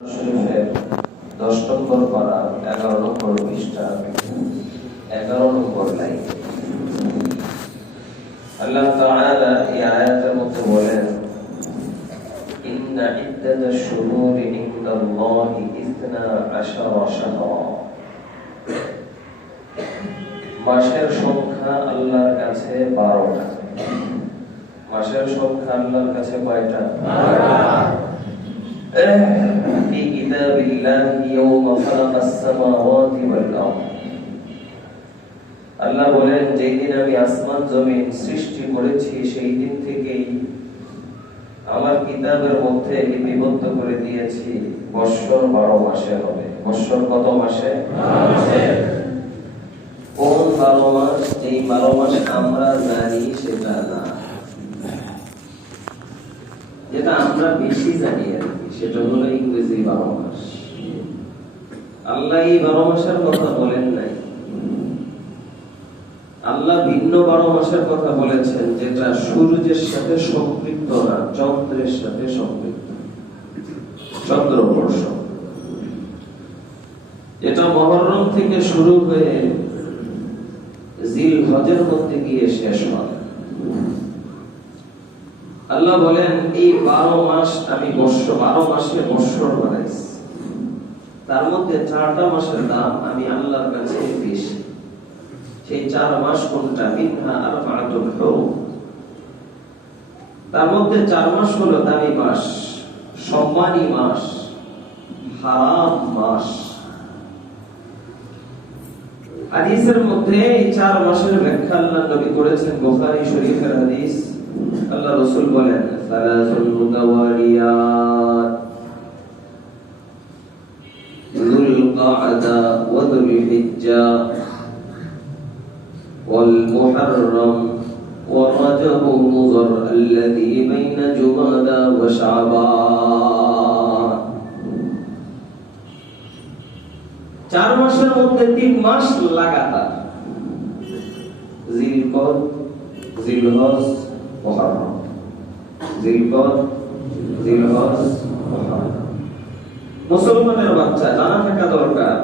10 নম্বর পারা 11 নম্বর পৃষ্ঠা 11 নম্বর লাইন আল্লাহ তাআলা এই আয়াতের মধ্যে বলেন ইন্না ইদ্দাতাশ শুহুরি ইনদাল্লাহি 12 শাহরা। মাসের সংখ্যা আল্লাহর কাছে 12টা। মাসের সংখ্যা আল্লাহর কাছে কয়টা? 12টা। في كتاب الله يوم خلق السماوات والأرض। আল্লাহ বলেন যেই দিন আমি আসমান জমিন সৃষ্টি করেছি সেই দিন থেকেই আমার কিতাবের মধ্যে লিপিবদ্ধ করে দিয়েছি বৎসর 12 মাসে হবে। বৎসর কত মাসে? 12 মাসে। কোন 12 মাস? যেই 12 মাস আমরা জানি সেটা না, যেটা আমরা বেশি জানি আর কি, সেটা হলো ইংরেজি 12 মাস। আল্লাহ এই 12 মাসের কথা বলেন নাই। আল্লাহ ভিন্ন 12 মাসের কথা বলেছেন যেটা সূর্যের সাথে সম্পৃক্ত না, চন্দ্রের সাথে সম্পৃক্ত। চন্দ্রবর্ষ যেটা মুহররম থেকে শুরু হয়ে জিলহজের মধ্যে গিয়ে শেষ হয়। আল্লাহ বলেন এই 12 মাস আমি 12 মাসে বৎসর বানাইছি। তার মধ্যে 4টা মাসের দাম আমি আল্লাহর কাছে বেশি। সেই 4 মাস কোনটা? মিনহা আরবাআতুল হুরুম। তার মধ্যে 4 মাস হলো দামি মাস, সম্মানী মাস, হারাম মাস। হাদিসের মধ্যে এই 4 মাসের ব্যাখ্যা আল্লাহ নবী করেছেন। বুখারী শরীফের হাদিস। আল্লাহ রাসূল বলেন সালাসুল মুতাওয়ালিয়াত যুল কা'দা ওয়া যুল হিজ্জা ওয়াল মুহররম ওয়া রাজব মুযর আল্লাযী বাইনা জুমাদা ওয়া শাবান। 4 মাসের মধ্যে 3 মাস লাগাতার, জিলকদ, জিলহজ, মুহররম। জিলকদ, জিলহজ, মুহররম। মুসলমানের বাচ্চা জানা থাকা দরকার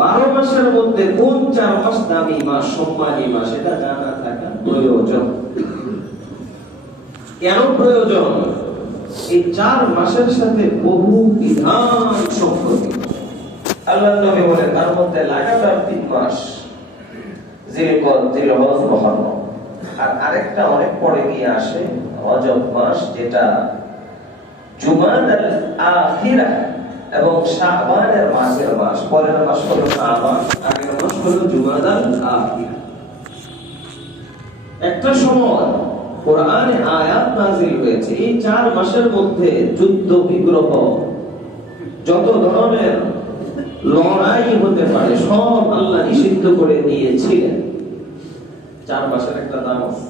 12 মাসের মধ্যে কোন 4 মাস দামি মাস, সম্মানী মাস, এটা জানা থাকা প্রয়োজন। কেন প্রয়োজন? এই 4 মাসের সাথে বহু বিধান সম্পর্কিত। আল্লাহ নবী বলেন তার মধ্যে লাগাতার 3 মাস, জিলকদ, জিলহজ, মুহররম। আর আরেকটা অনেক পরে গিয়ে আসে রজব মাস, যেটা জুমাদাল আখিরা এবং শাবানের মাসের মাস। পরের মাস হলো শাবান, আগের মাস হলো জুমাদাল আখিরা। একটা সময় কোরআনে আয়াত নাযিল হয়েছে এই 4 মাসের মধ্যে যুদ্ধ বিগ্রহ, যত ধরনের লড়াই হতে পারে সব আল্লাহ নিষিদ্ধ করে দিয়েছিলেন। 4 মাসের একটা দাম আছে।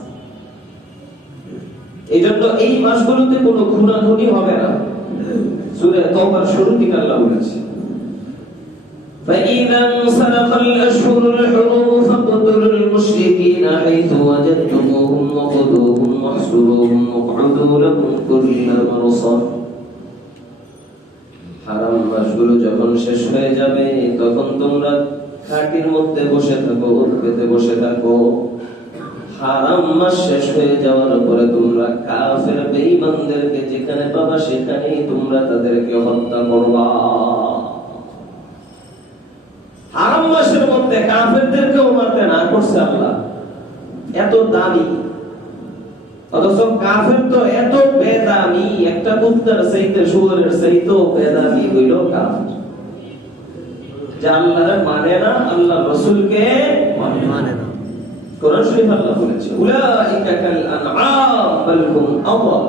এই জন্য এই মাসগুলোতে কোনো খুনাখুনি হবে না। সূরা তাওবার শুরু থেকে আল্লাহ বলেছে فَإِذَا انْسَلَخَ الْأَشْهُرُ الْحُرُمُ فَاقْتُلُوا الْمُشْرِكِينَ حَيْثُ وَجَدتُّمُوهُمْ وَخُذُوهُمْ وَاحْصُرُوهُمْ وَاقْعُدُوا لَهُمْ كُلَّ مَرْصَدٍ। হারাম মাসগুলো যখন শেষ হয়ে যাবে তখন তোমরা খাটির মধ্যে বসে থাকো, উঠতে বসে থাকো। হারাম মাস শেষ হয়ে যাওয়ার পরে তোমরা কাফের বেঈমানদেরকে যেখানে পাবা সেখানেই তোমরা তাদেরকে হত্যা করবা। হারাম মাসের মধ্যে কাফেরদেরকেও মারতে না করছে আল্লাহ। এত দামি, অথচ কাফের তো এত বেদামি, একটা কুত্তার চাইতে শুয়োরের চাইতেও বেদামি হইল কাফের, যে আল্লাহর মানে না, আল্লাহ রাসূলকে মানে না। কোরআন শরীফ আল্লাহ বলেছে উলাইকা কাল আনআম বাল হুম আদাল।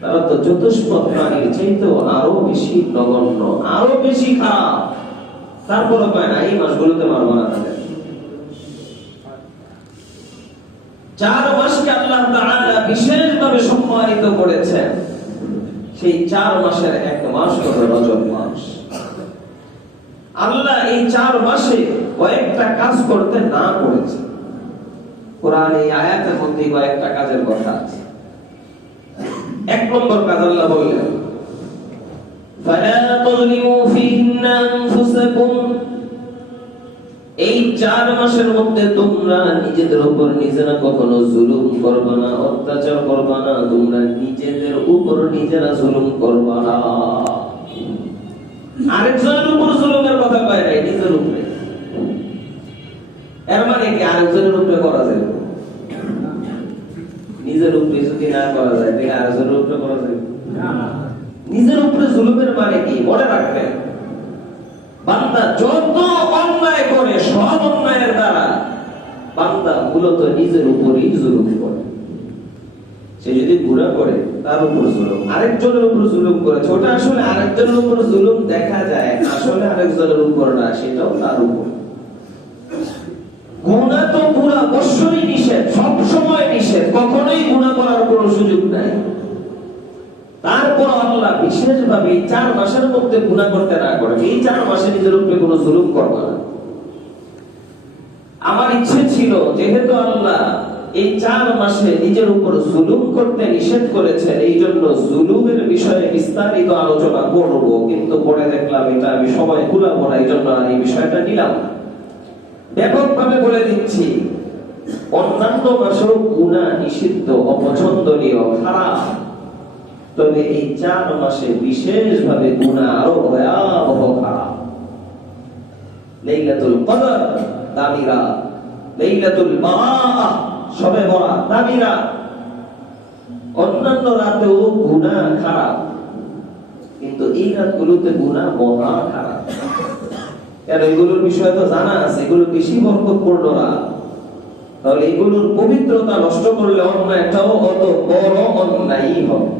তারা তো চতুষ্পদ প্রাণীর চাইতেও আরো বেশি নগণ্য, আরো বেশি খারাপ। তারপরে কয় না এই মাসগুলোতে মারব না তাদের। 4 মাসকে আল্লাহ তাআলা বিশেষভাবে সম্মানিত করেছেন। সেই 4 মাসের এক মাস হলো রজব মাস। আল্লাহ এই 4 মাসে কয়েকটা কাজ করতে না করেছে। কোরআনে এই আয়াতের মধ্যে কয়েকটা কাজের কথা আছে। 1 নম্বর কাজ আল্লাহ বললেন ফালা তাযলিমু ফীহিন্না আনফুসাকুম, এই 4 মাসের মধ্যে তোমরা নিজেদের উপর নিজেরা কখনো জুলুম করবে না, অত্যাচার করবে না, তোমরা নিজেদের উপর নিজেরা জুলুম করবে না। আরেকজনের উপর জুলুমের কথা কয় নাই, নিজের উপরে। এর মানে কি আরেকজনের উপরে করা যায়? নিজের উপরে যদি না করা যায় তাহলে আরেকজনের উপরে করা যায় না। নিজের উপরে জুলুমের মানে কি মনে রাখবেন, বান্দা যত অন্যায় করে সব অন্যায়ের দ্বারা বান্দা মূলত নিজের উপরেই জুলুম করে। সে যদি গুনাহ করে তার উপর জুলুম, আরেকজনের উপর জুলুম করেছে, ওটা আসলে আরেকজনের উপর জুলুম দেখা যায়, আসলে আরেকজনের উপর না, সেটাও তার উপর। গুনাহ তো পুরা বৎসরই নিষেধ, সব সময় নিষেধ, কখনোই গুনাহ করার কোনো সুযোগ নাই। তারপর আল্লাহ বিশেষভাবে 4 মাসের মধ্যে গুনাহ করতে না করে, এই 4 মাসে নিজের উপরে কোনো জুলুম করবে না। আমার ইচ্ছে ছিল যেহেতু আল্লাহ এই 4 মাসে নিজের উপর জুলুম করতে নিষেধ করেছেন, এই জন্য জুলুমের বিষয়ে বিস্তারিত আলোচনা করব, কিন্তু পরে দেখলাম এটা আমি সময় কুলাবো না, এই জন্য আর এই বিষয়টা নিলাম। ব্যাপকভাবে বলে দিচ্ছি, অন্যান্য মাসেও গুনাহ নিষিদ্ধ, অপছন্দনীয়, খারাপ, তবে এই 4 মাসে বিশেষভাবে গুনাহ আরো ভয়াবহ খারাপ। লাইলাতুল কদর দামি রাত, লাইলাতুল বারাআহ শবে বরাত দামি রাত। অন্যান্য রাতেও গুনাহ খারাপ, কিন্তু এই রাতগুলোতে গুনাহ মহা খারাপ। আর এগুলোর বিষয় তো জানা আছে, এগুলো বেশি বরকতপূর্ণ রাত। তাহলে এগুলোর পবিত্রতা নষ্ট করলে অন্যায়টাও অত বড় অন্যায়ই হবে।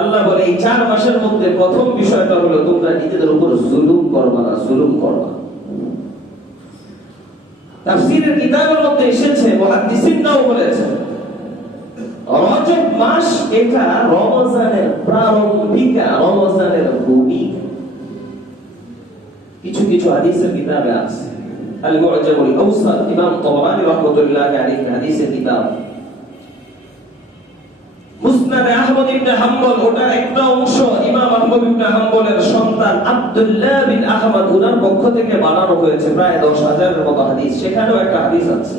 আল্লাহ বলে এই 4 মাসের মধ্যে প্রথম বিষয়টা হলো তোমরা নিজেদের উপর জুলুম করবে না, জুলুম করবে না। তাফসীরের কিতাবের মধ্যে এসেছে, মুহাদ্দিসিনরাও বলেছেন রজব মাস এটা রমজানের প্রারম্ভিকা, রমজানের ভূমিকা। কিছু কিছু হাদিসের কিতাবে আছে, আল মুআজামুল আওসাত, ইমাম তাবরানী রাহমাতুল্লাহি আলাইহি হাদিসের কিতাব, মুসনাদ আহমদ ইবনে হাম্বল, ওটার একটা অংশ ইমাম আহমদ ইবনে হাম্বলের সন্তান আব্দুল্লাহ বিন আহমদ ওনার পক্ষ থেকে বানানো হয়েছে, প্রায় 10,000 এর মতো হাদিস। সেখানেও একটা হাদিস আছে,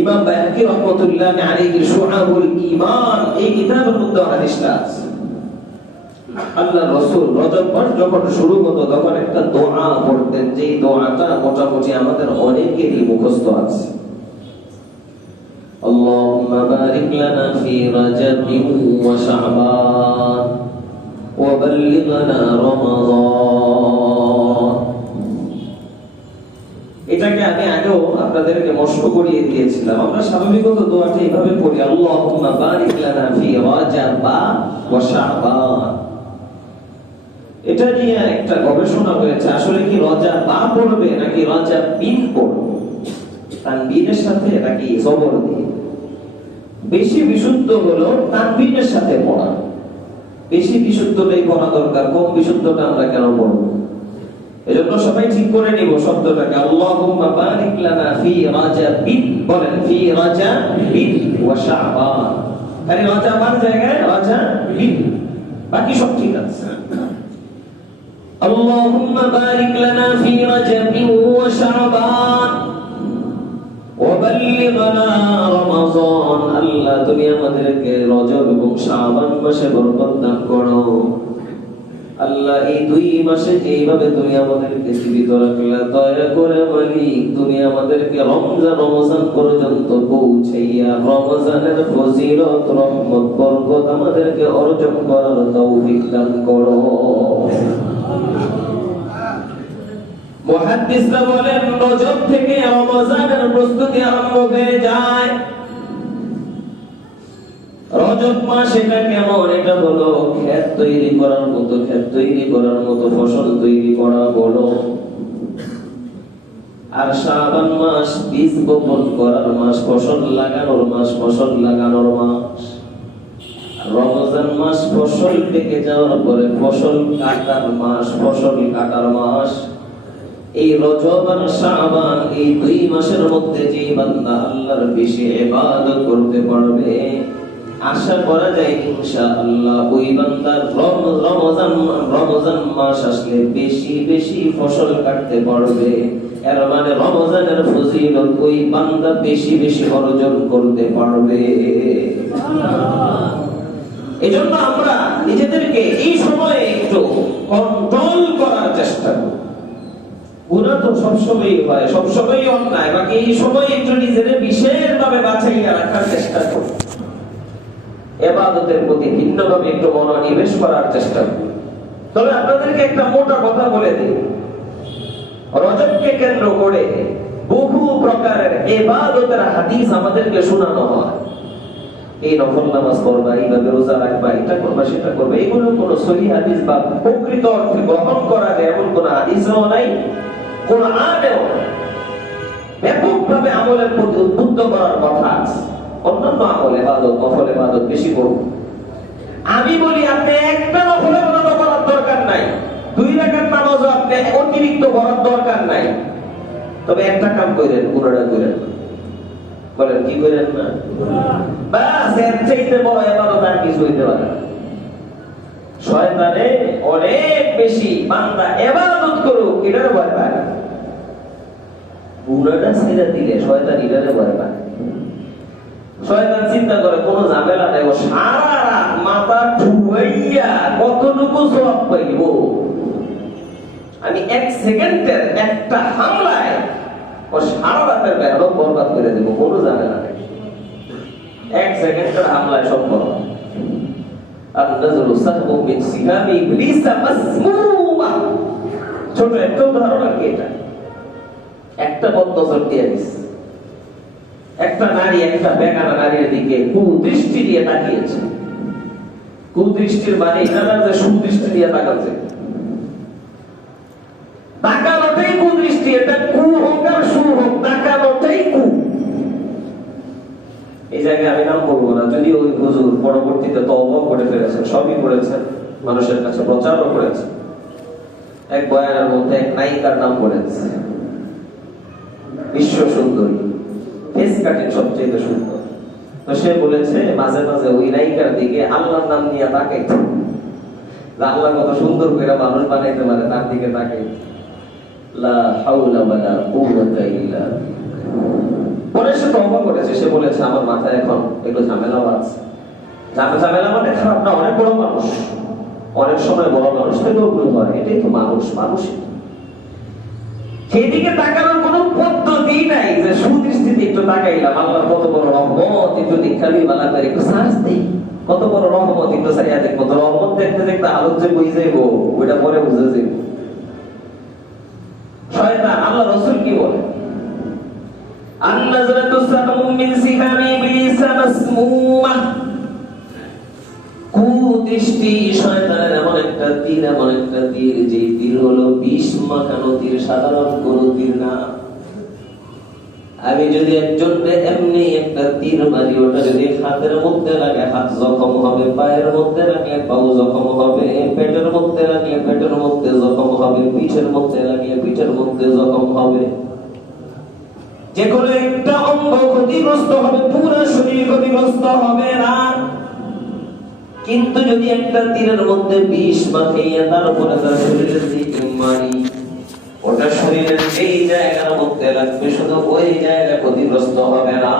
ইমাম বাইহাকী রাহমাতুল্লাহি আলাইহি শুআবুল ঈমান, এই কিতাবের মধ্যে হাদিসটা আছে। আল্লাহর রাসূল রজব মাস যখন শুরু হতো তখন একটা দোয়া পড়তেন, যেই দোয়াটা মোটামুটি আমাদের অনেকেরই মুখস্থ আছে। اللهم بارك لنا في رجب وشعبان وبلغنا رمضان। এটাকে আমি আগেও আপনাদেরকে মশক করিয়ে দিয়েছিলাম। আমরা স্বাভাবিকত দোয়াটা এইভাবে পড়ি, আল্লাহুম্মা বারিক লানা ফি রাজাব ওয়া শাবান। এটা নিয়ে একটা গবেষণা হয়েছে, আসলে কি রজব বা পড়বে নাকি রজব বিন পড়বে, তানবিনের সাথে নাকি জবর দিয়ে। বেশি বিশুদ্ধ হলো তানবিনের সাথে পড়া, বেশি বিশুদ্ধটাই পড়া দরকার, কম বিশুদ্ধটা আমরা কেন পড়ব? এজন্য সবাই ঠিক করে নিব শব্দটাকে, আল্লাহুম্মা বারিক লানা ফি রাজাবিন, বলেন ফি রাজাবিন ওয়া শাবান। আরে রাজাবার জায়গায় রাজাবিন, বাকি সব ঠিক আছে। আল্লাহুম্মা বারিক লানা ফি রাজাবিন ওয়া শাবান وبلغنا رمضان। আল্লাহ তুমি আমাদেরকে রজব এবং শাবান মাসে বরকত দান করো। আল্লাহ এই 2 মাসে যেভাবে তুমি আমাদেরকে জীবিত রাখলা, দয়া করে মালিক তুমি আমাদেরকে রমজান পর্যন্ত পৌঁছাইয়া রমজানের ফজিলত, রহমত, বরকত আমাদেরকে অর্জন করার তৌফিক দান করো। মুহাদ্দিসরা বলেন রজব থেকে রমজানের প্রস্তুতি আরম্ভ হয়ে যায়। রজব মাস এটা কেমন? এটা হলো ক্ষেত তৈরি করার মতো, ক্ষেত তৈরি করার মতো, ফসল তৈরি করা বলো। আর শাবান মাস বীজ বপন করার মাস, ফসল লাগানোর মাস, ফসল লাগানোর মাস। রমজান মাস ফসল পেকে যাওয়ার পরে ফসল কাটার মাস, ফসল কাটার মাস। এই রজব আর শাবান, এই 2 মাসের মধ্যে যে বান্দা আল্লাহর বেশি ইবাদত করতে পারবে, আশা করা যায় ইনশাআল্লাহ ওই বান্দার রমজান মাস আসলে বেশি বেশি ফসল কাটতে পারবে। এর মানে রমজানের ফজিলত ওই বান্দা বেশি বেশি অর্জন করতে পারবে। এজন্য আমরা নিজেদেরকে এই সময়ে একটু কন্ট্রোল করার চেষ্টা করি। গুনাহ তো সবসময়ই হয়, সবসময়ই অন্যায়, বাকি এই সময় একটু নিজেদের বিশেষভাবে বাঁচাইয়া রাখার চেষ্টা করি। ইবাদতের প্রতি ভিন্নভাবে একটু মনোনিবেশ করার চেষ্টা করি। তবে আপনাদেরকে একটা মোটা কথা বলে দিই, রজবকে কেন্দ্র করে বহু প্রকারের ইবাদতের হাদিস আমাদেরকে শোনানো হয়। এই নফল নামাজ পড়বা, এইভাবে রোজা রাখবা, এটা করবা, সেটা করবা, এগুলো কোনো সহিহ হাদিস বা প্রকৃত অর্থে গ্রহণ করা যায় এমন কোন হাদিসও নাই, কোরআনেও নাই। ব্যাপকভাবে আমলের প্রতি উদ্বুদ্ধ করার কথা আছে। অন্যান্য আমল ইবাদত, নফল ইবাদত বেশি করুন। আমি বলি আপনি একটা নফল ইবাদত করার দরকার নাই, 2 রাকাত নামাজও আপনি অতিরিক্ত করার দরকার নাই। তবে একটা কাম করেন, পুরোটা করেন। বলেন কি করেন না? বাস এর চাইতে বড় ইবাদত আর কিছু হইতে পারে না। শয়তানে অনেক বেশি বান্দা ইবাদত করুক এটারে ভয় পায় না, পুরোটা ছেড়ে দিলে শয়তান এটারে ভয় পায়। শয়তান চিন্তা করে কোন ঝামেলা নেই, ও সারা রাত মাথা ঠুয়াইয়া কতটুকু সওয়াব পাইব। আমি 1 সেকেন্ডের একটা হামলায় ও সারা রাতের মেহনত বরবাদ করে দেব, কোন ঝামেলা নেই। 1 সেকেন্ডের হামলায় সব বরবাদ। আর নাজরু সাহবু মিন সিহামি ইবলিস মাসমুমা, ছোট একটা উদাহরণ আর কি। এটা একটা বদনজর দিয়ে দিছে। একটা নারী একটা বেগানা নারীর দিকে কুদৃষ্টি দিয়ে তাকিয়েছে। কুদৃষ্টির মানে এটা না যে সুদৃষ্টি দিয়ে তাকাচ্ছে, তাকানোটাই কুদৃষ্টি। এটা কু হোক আর সু হোক, তাকানোটাই কু। এই জায়গায় আমি নাম বলবো না, যদি ওই হুজুর পরবর্তীতে তওবা করে ফেলেছেন, সবই করেছেন, মানুষের কাছে প্রচারও করেছেন। এক বয়ানের মধ্যে এক নায়িকার নাম বলেছে, বিশ্ব সুন্দরী, ফেস কাটিং সবচেয়ে সুন্দর। তো সে বলেছে মাঝে মাঝে ওই নায়িকার দিকে আল্লাহর নাম নিয়ে তাকাইতে, আল্লাহ কত সুন্দর করে মানুষ বানাইতে পারে, তার দিকে তাকাইতে। লা হাওলা ওয়ালা কুওয়াতা ইল্লা বিল্লাহ। পরে সে তওবা করেছে। সে বলেছে আমার মাথায় এখন একটু ঝামেলা আছে। ঝামেলা মানে খারাপ না, অনেক বড় মানুষ, অনেক সময় বড় মানুষ থেকেও ভুল হয়, এটাই তো মানুষ। সেদিকে তাকানোর কোন পদ্ধতি নাই যে সুদৃষ্টিতে একটু তাকাইলাম, আল্লাহর কত বড় রহমত একটু দেখাবি, বালা করে একটু সার্চ দেই, কত বড় রহমত একটু সাইয়া দেখবো। তো রহমত দেখতে দেখতে হালত যে বই যাইবো ওইটা পরে বুঝে যাইব। শয়তান, আল্লাহ রাসূল কি বলে? আন-নাজরাতু সাহমুম মিন সিহামি ইবলিস মাসমুমা, কুদৃষ্টি শয়তানের এমন একটা তীর, এমন একটা তীর যে তীর হলো বিষ মাখানো তীর, সাধারণ কোন তীর না। আমি যদি একজনকে এমনি একটা তীর মারি, ওটা যদি হাতের মধ্যে লাগে হাত জখম হবে, পায়ের মধ্যে লাগলে পাও জখম হবে, পেটের মধ্যে লাগলে পেটের মধ্যে জখম হবে, পিঠের মধ্যে লাগলে পিঠের মধ্যে জখম হবে। যে কোনো একটা অঙ্গ ক্ষতিগ্রস্ত হবে, পুরো শরীর ক্ষতিগ্রস্ত হবে না। কিন্তু যদি একটা তীরের মধ্যে বিষ মাখিয়ে তারপরে তার শরীরের দিকে মারি, ওটা শরীরের যেই জায়গার মধ্যে লাগবে শুধু ওই জায়গা ক্ষতিগ্রস্ত হবে না,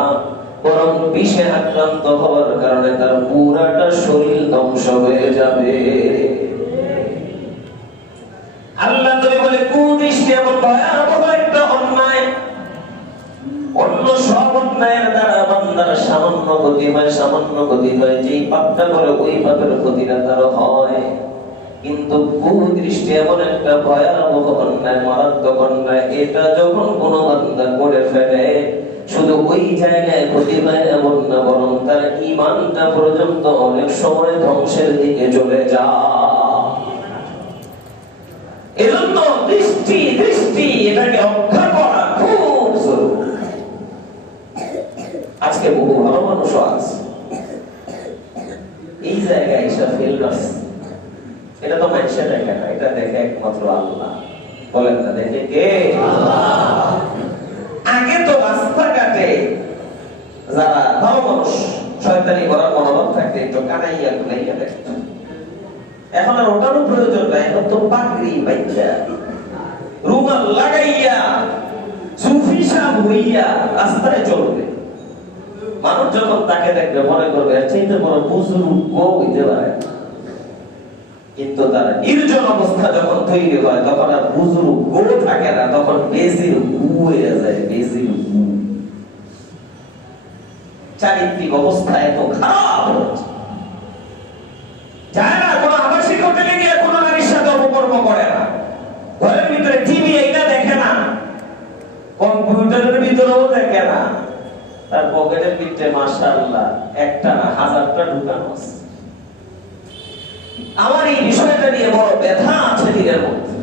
বরং বিষে আক্রান্ত হওয়ার কারণে তার পুরাটা শরীর ধ্বংস হয়ে যাবে। আল্লাহ নবী বলে কুদৃষ্টি এমন ভয়াবহ একটা অন্যায়, অন্য সব অন্যায়ের দ্বারা বান্দার সামান্য ক্ষতি হয়, সামান্য ক্ষতি হয়, যেই পাপটা করে ওই পাপের ক্ষতিটা তার হয়। কিন্তু কুদৃষ্টি এমন একটা ভয়াবহ অন্যায়, মারাত্মক অন্যায়, এটা যখন কোনো বান্দা করে ফেলে শুধু ওই জায়গায় ক্ষতি হয় এমন না, বরং তার ঈমানটা পর্যন্ত অনেক সময় ধ্বংসের দিকে চলে যায়। এজন্য দৃষ্টি এটাকে রক্ষা করা খুব জরুরি। আজকে বহু ভালো মানুষও আছে এই জায়গায় এসে ফেল আছে। এটা তো মানুষে দেখে না, এটা দেখে একমাত্র আল্লাহ। বলেন না, দেখে কে? আল্লাহ। আগে তো রাস্তাঘাটে যারা ভালো মানুষ শয়তানি করার মনোভাব থাকতে একটু কানাইয়া কুনাইয়া দেখতো। এখন আর ওটারও প্রয়োজন নাই, এখন তো পাগড়ি বাইয়া রুমাল লাগাইয়া সুফি সাহেব হইয়া রাস্তায় চলবে। মানুষ যখন তাকে দেখবে মনে করবে এর চাইতে বড় বুজুর্গ হইতে পারে, কিন্তু তার নির্জন অবস্থা যখন তৈরি হয় তখন আর বুজুর্গ থাকে না, তখন বেজির গু হয়ে যায়। বেজির গু চারিত্রিক অবস্থা এত খারাপ যায় না। কোন আবাসিক হোটেলে গিয়ে কোন নারীর সাথে অপকর্ম করে না, ঘরের ভিতরে টিভি এইটা দেখে না, কম্পিউটারের ভিতরেও দেখে না, তার পকেটের ভিতরে মাশাআল্লাহ একটা না হাজারটা ঢুকানো আছে। আমার এই বিষয়টা নিয়ে বড় ব্যথা আছে দিনের মধ্যে।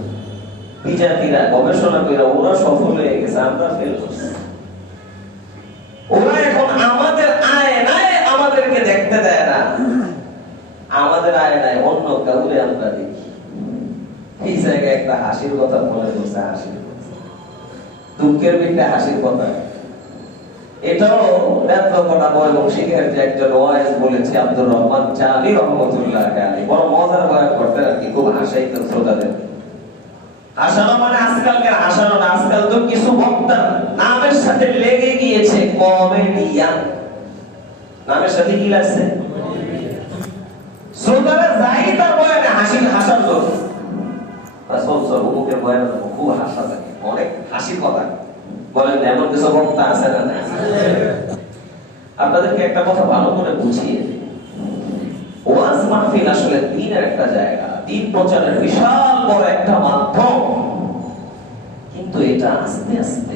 বিজাতিরা গবেষণা করে ওরা সফল হয়ে গেছে, আমরা ফেল করছি। ওরা এখন আমাদের আয়নায় আমাদেরকে দেখতে দেয় না, আমাদের আয়নায় অন্য কাউরে আমরা দেখি। এই জায়গায় একটা হাসির কথা মনে করছে, হাসির কথা, দুঃখের বিন্দে হাসির কথা। এটাও এবং শিখের যে একজন ওয়াইজ বলেছে আব্দুর রহমান চালি রহমতুল্লাহ আলাইহি, বড় মজার বয়ান করতেন আর কি, খুব হাসাইতেন শ্রোতাদের। হাসানো মানে আজকালকার হাসানো না, আজকাল তো কিছু বক্তা নামের সাথে লেগে গিয়েছে কমেডিয়ান। নামের সাথে কি লাগছে? শ্রোতারা যাই তার বয়ানে হাসার লোক। অমুকের বয়ানে খুব হাসা থাকে, অনেক হাসির কথা বলেন। এমন কিছু বক্তা আছে না? আপনাদেরকে একটা কথা ভালো করে বুঝিয়ে দিই, ওয়াজ মাহফিল আসলে দ্বীনের একটা জায়গা, দ্বীন প্রচারের বিশাল বড় একটা মাধ্যম, কিন্তু এটা আস্তে আস্তে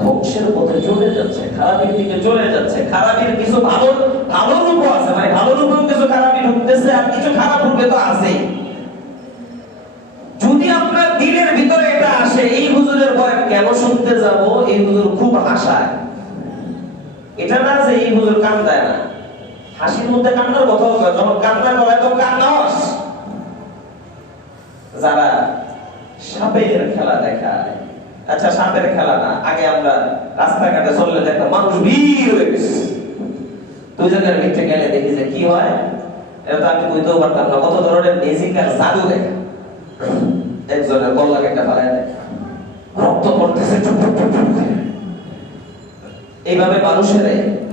ধ্বংসের পথে চলে যাচ্ছে, খারাপের দিকে চলে যাচ্ছে। খারাপের কিছু ভালো ভালো রূপ আছে, মানে ভালো রূপেও কিছু খারাপই ঢুকতেছে, আর কিছু খারাপ রূপে তো আছেই। যদি আপনার দিলের ভিতরে এটা আসে, এই হুজুরের বয়ান কেন শুনতে যাব, এই হুজুর খুব হাসায়, এটা না যে এই হুজুর কান্দায় না, হাসির মধ্যে কান্নার কথা হবে, যখন কান্না করে তখন কান্না হস। যারা সাপের খেলা দেখায়, আচ্ছা সাপের খেলা না, আগে আমরা রাস্তাঘাটে চললে দেখতাম মানুষ ভিড় হয়ে গেছে, দুই জায়গার ভিতরে গেলে দেখি যে কি হয়, এটা তো আমি বুঝতেও পারতাম না, কত ধরনের ম্যাজিক আর জাদু দেখা। একজনের গলা কেটে ফেলায় দেয়, রক্ত পড়তেছে, এইভাবে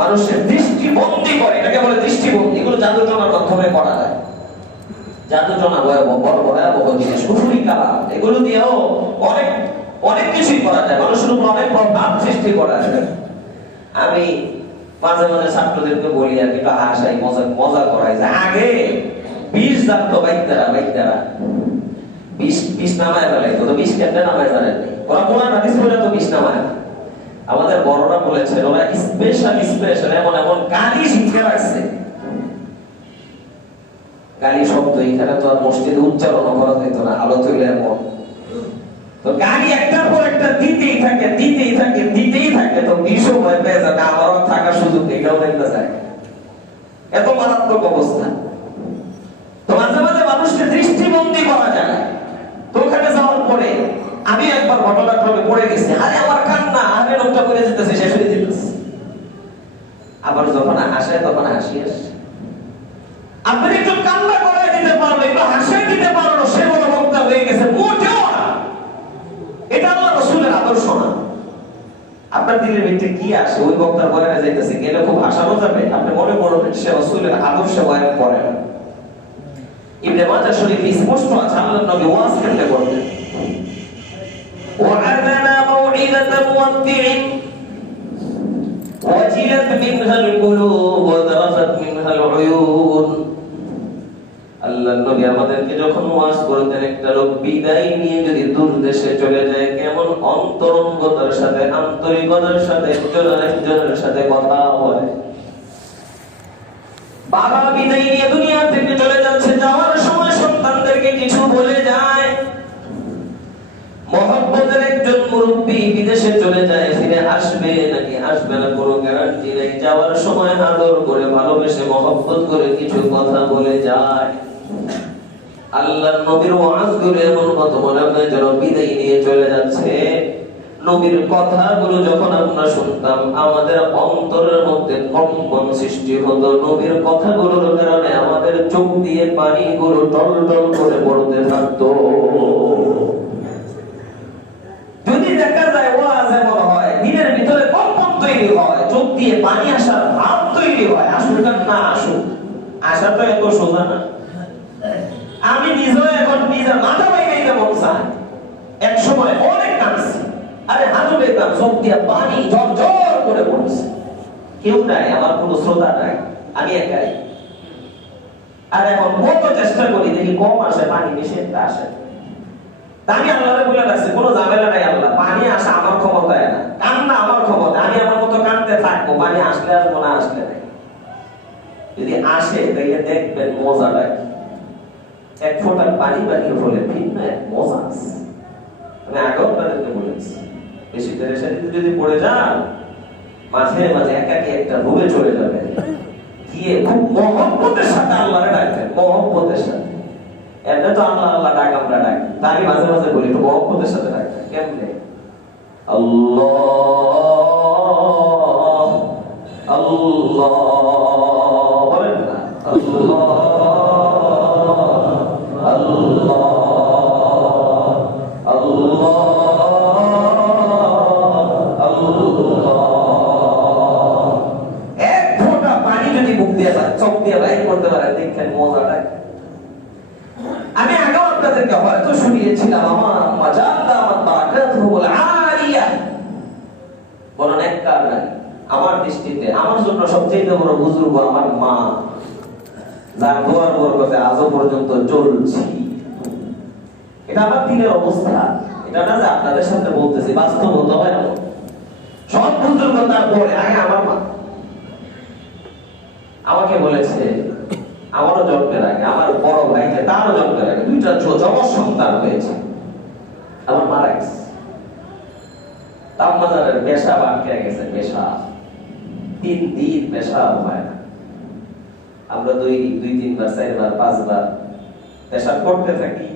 মানুষের দৃষ্টিবন্দি করে, এটাকে বলে দৃষ্টিবন্দি। এগুলো জাদুটনার মাধ্যমে করা যায়। জাদুটনা বড় ভয়াবহ জিনিস, কুফরি কালাম, এগুলো দিয়েও অনেক কিছুই করা যায়, মানুষের উপর অনেক প্রভাব সৃষ্টি করা যায়। আমি মাঝে মাঝে ছাত্রদেরকে বলি আর কি, হাসাই মজা করাই যায়। আগে বিষ জানতো বাইদারা বিষ নামায় ফেলাই, তো বিষ কেমনে নামায় জানেন, ওরা কোরআন হাদিস পড়ে তো বিষ নামায়। আমাদের বড়রা বলেছেন ওরা স্পেশাল এমন গালি শিখে রাখছে। গালি শব্দ এখানে তো আর মসজিদে উচ্চারণ করা যেত না, আলো তৈরি এমন তো গালি একটার পর একটা দিতেই থাকে, তো বিষও ভয় পেয়ে যাবে, আমারও থাকার সুযোগ এটাও দেখতে যায়, এত মারাত্মক অবস্থা। তো মাঝে মাঝে মানুষকে দৃষ্টিবন্দি করা যায়। তো ওখানে যাওয়ার পরে আমি একবার ঘটনাক্রমে পড়ে গেছি, আরে আমার কান্না, আরে লোকটা করে যেতেছে, শেষ হয়ে যেতেছে। আবার যখন হাসে তখন হাসি আসে। আপনি একটু কান্না করাই দিতে পারলো, একটু হাসাই দিতে পারলো, সে বড় বক্তা হয়ে গেছে, মোটেও না। এটা আল্লাহ রাসূলের আদর্শ না। আপনার দিলের ভিতরে কি আসে, ওই বক্তার বয়ানে যাইতেছে, গেলে খুব হাসানো যাবে, আপনি মনে করবেন সে রাসূলের আদর্শে বয়ান করেন। ইবনে মাজাহ শরীফে স্পষ্ট আছে আল্লাহর নবী ওয়াজ করতে বলতেন, وعدنا موعظة مودع وجلت منها القلوب وذرفت منها العيون। আল্লাহর নবী আমাদেরকে যখন ওয়াজ করতেন, একটা লোক বিদায় নিয়ে যদি দূর দেশে চলে যায়, কেমন অন্তরঙ্গতার সাথে, আন্তরিকতার সাথে একজনের সাথে কথা হয়। বাবা বিদায় নিয়ে দুনিয়া থেকে চলে যাচ্ছে, যাওয়ার সময় সন্তানদেরকে কিছু বলে যায়। মহব্বতের একজন মুরব্বী বিদেশে চলে যায়, ফিরে আসবে নাকি আসবে না কোনো গ্যারান্টি নেই। যাওয়ার সময় আদর করে, ভালোবেসে, মহব্বত করে কিছু কথা বলে যায়। আল্লাহর নবীর ওয়াজ করে এমন কত মনে হয় যেন বিদায় নিয়ে চলে যাচ্ছে, নবীর কথাগুলো যখন আমরা শুনতাম আমাদের অন্তরের মধ্যে কম্পন সৃষ্টি হতো। নবীর কথাগুলোর কারণে আমাদের চোখ দিয়ে পানিগুলো টলটল করে পড়তে থাকতো। যদি দেখা যায় ওয়াজ এমন হয়, দিনের ভিতরে কম্পন তৈরি হয়, চোখ দিয়ে পানি আসার ভাব তৈরি হয়, আসুক আর না আসুক, আসা তো এত সোজা না। আমি নিজেও এখন নিজের মাথা বাইরে মন চাই, এক সময় অনেক কাঁদছি, আরে হাজু পেতাম, চোখ দিয়ে পানি ঝরঝর করে পড়ছে, কেউ নাই, আমার কোনো শ্রোতা নাই, আমি একাই। আর এখন কত চেষ্টা করি, দেখি কম আসে পানি, বেশি একটা আসে। আমি আল্লাহরে বলে রাখছি, কোনো ঝামেলা নাই আল্লাহ, পানি আসা আমার ক্ষমতায় না, কান্না আমার ক্ষমতায়, আমি আমার মতো কাঁদতে থাকবো, পানি আসলে আসবো, না আসলে নাই। যদি আসে তাইলে দেখবেন মজাটা কি, এক ফোঁটা পানি বানিয়ে বলে ভিন্ন এক মজা আছে। আমি আগেও আপনাদেরকে বলেছি, বেশি পেরেশানিতে যদি পড়ে যান, মাঝে মাঝে একাকি একটা রুমে চলে যাবে, গিয়ে খুব মহব্বতের সাথে আল্লাহরে ডাকবেন, মহব্বতের সাথে। এমনি তো আল্লাহ আল্লাহ ডাক আমরা ডাকি, আমি মাঝে মাঝে বলি একটু মহব্বতের সাথে ডাকবেন। কেমনে? আল্লাহ আল্লাহ বলেন না, আল্লাহ আল্লাহ আল্লাহ আল্লাহ। এক ফোঁটা পানি যদি মুখ দিয়ে চোখ দিয়ে বাইর করতে পারে, দেখেন মজাটা। আমি আগেও আপনাদেরকে হয়তো শুনিয়েছিলাম, আমার আম্মা জান দামাত বারাকাতুহুল আলিয়া বলেন এক কারণে আমার দৃষ্টিতে আমার জন্য সবচেয়ে বড় বুজুর্গ আমার মা, যার দোয়ার বরকতে আজও পর্যন্ত চলছি। এটা আমার দিনের অবস্থা, এটা না যে আপনাদের সাথে বলতেছি, বাস্তবতা হয় না। সব বুজুর্গ তারপরে আগে আমার মা আমাকে বলেছে, আমারও জন্মের আগে, আমার বড় ভাইকে তারও জন্মের আগে দুইটা যমজ সন্তান হয়েছে, আমার মারা গেছে। তাপমাত্রার পেশা আটকে গেছে, পেশা 3 দিন পেশা হয় না। আমরা দুই 3 বার 4 বার 5 বার পেশাব করতে থাকি,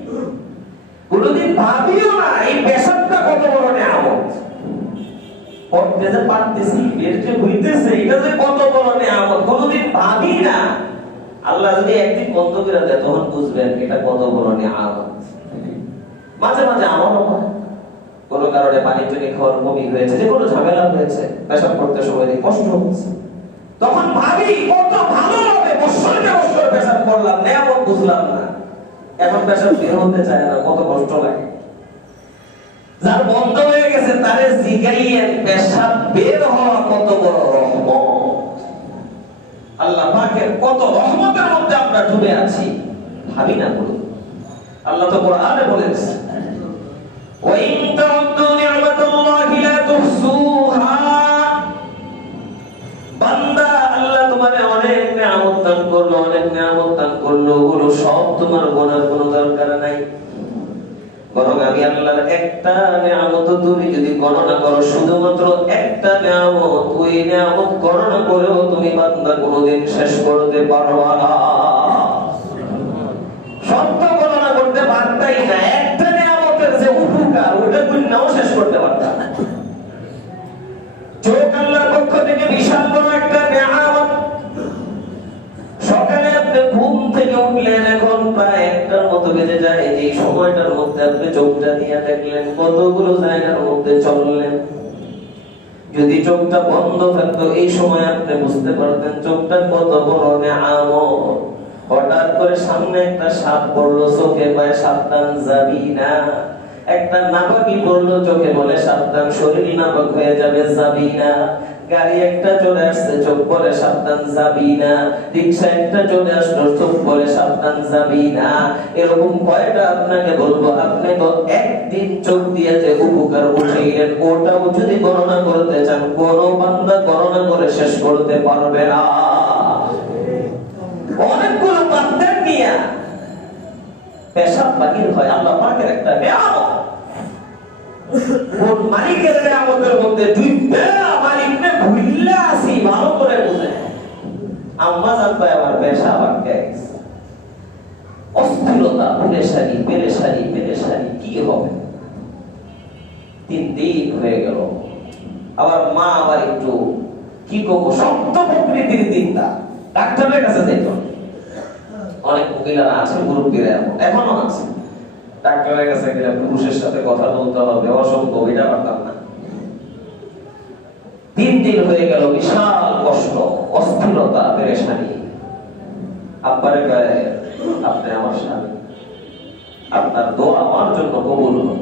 কোনদিন ভাবিও না এই পেশাবটা কত বড় নিয়ামত। করতে যে পারতেছি, বের যে হইতেছে, এটা যে কত বড় নিয়ামত, কোনদিন ভাবি না। আল্লাহ যদি একদিন বন্ধ করে দেয়, তখন বুঝবেন এটা কত বড় নিয়ামত। মাঝে মাঝে আমারও হয়, কোনো কারণে পানির জন্য খাওয়ার বমি হয়েছে, যে কোনো ঝামেলা হয়েছে, পেশাব করতে সময় কষ্ট হচ্ছে, তখন ভাবি কত ভালো হবে, বছরকে বছর পেশাব করলাম, নিয়ামত বুঝলাম না, এখন পেশাব বের হতে চায় না, কত কষ্ট লাগে। যার বন্ধ হয়ে গেছে তারে জিগাইয়েন পেশাব বের হওয়া কত বড় রহমত। আল্লাহ পাকের কত রহমতের মধ্যে আমরা ডুবে আছি, ভাবি না। বলুন, আল্লাহ তো কোরআনে বলেছে, ওয়া ইন তাউদ্দু নি'মাতাল্লাহি লা তুহসুহা। বান্দা, আল্লাহ তোমাকে অনেক নিয়ামত দান করলো, অনেক নিয়ামত দান করলো, ওগুলো সব তোমার গোনার কোনো দরকার নাই। বরং আমি আল্লাহর একটা নিয়ামত তুমি যদি গণনা করো, শুধুমাত্র একটা নিয়ামত, ওই নিয়ামত গণনা করেও তুমি বান্দা কোনোদিন শেষ করতে পারবা না। সত্য গণনা করতে পারতাই না, একটা নিয়ামতের যে উপকার ওটা গুণনাও শেষ করতে পারতা না। চোখ আল্লাহর পক্ষ থেকে বিশাল বড় একটা নিয়ামত। সকালে আপনি ঘুম থেকে উঠলেন, এখন প্রায় 1টার মতো বেজে যায়, এই সময়টার মধ্যে আপনি চোখটা দিয়ে দেখলেন, কতগুলো জায়গার মধ্যে চললেন। যদি চোখটা বন্ধ থাকতো, এই সময় আপনি বুঝতে পারতেন চোখটা কত বড় নিয়ামত। হঠাৎ করে সামনে একটা সাপ পড়লো, চোখে পায় সাবধান যাবি না। একটা নাপাকি পড়লো, চোখে বলে সাবধান, শরীর নাপাক হয়ে যাবে, যাবি না। গাড়ি একটা চলে আসছে, চোখ বলে সাবধান, যাবি না। রিকশা একটা চলে আসলো, চোখ বলে সাবধান, যাবি না। এরকম কয়টা আপনাকে বলবো, আপনি তো একদিন চোখ দিয়ে যে উপকার উঠাইলেন, ওটাও যদি গণনা করতে চান, কোন বান্দা গণনা করে শেষ করতে পারবে না। অনেকগুলো বান্দার নিয়ে পেশাব বাহির হয়, আল্লাহ পাকের একটা নিয়ামত। কোন মালিকের নিয়ামতের মধ্যে ডুববে মালিককে ভুললে আসি, ভালো করে বুঝে। আম্মা জানবে আমার পেশাব আটকে গেছে, অস্থিরতা, পেরেশানি পেরেশানি পেরেশানি, কি হবে? 3 দিন হয়ে গেল। আবার মা আবার একটু কি করবো, শক্ত প্রকৃতির দিনটা, ডাক্তারের কাছে যেত। অনেক মহিলারা আছে, মুরব্বীরা এখনো আছে, ডাক্তারের কাছে গেলে পুরুষের সাথে কথা বলতে হবে, অসম্ভব, এটা পারতাম না। 3 দিন হয়ে গেল, বিশাল কষ্ট, অস্থিরতা, পেরেশানি। আব্বারে গায়ে, আপনি আমার স্বামী, আপনার দোয়া আমার জন্য কবুল হোক,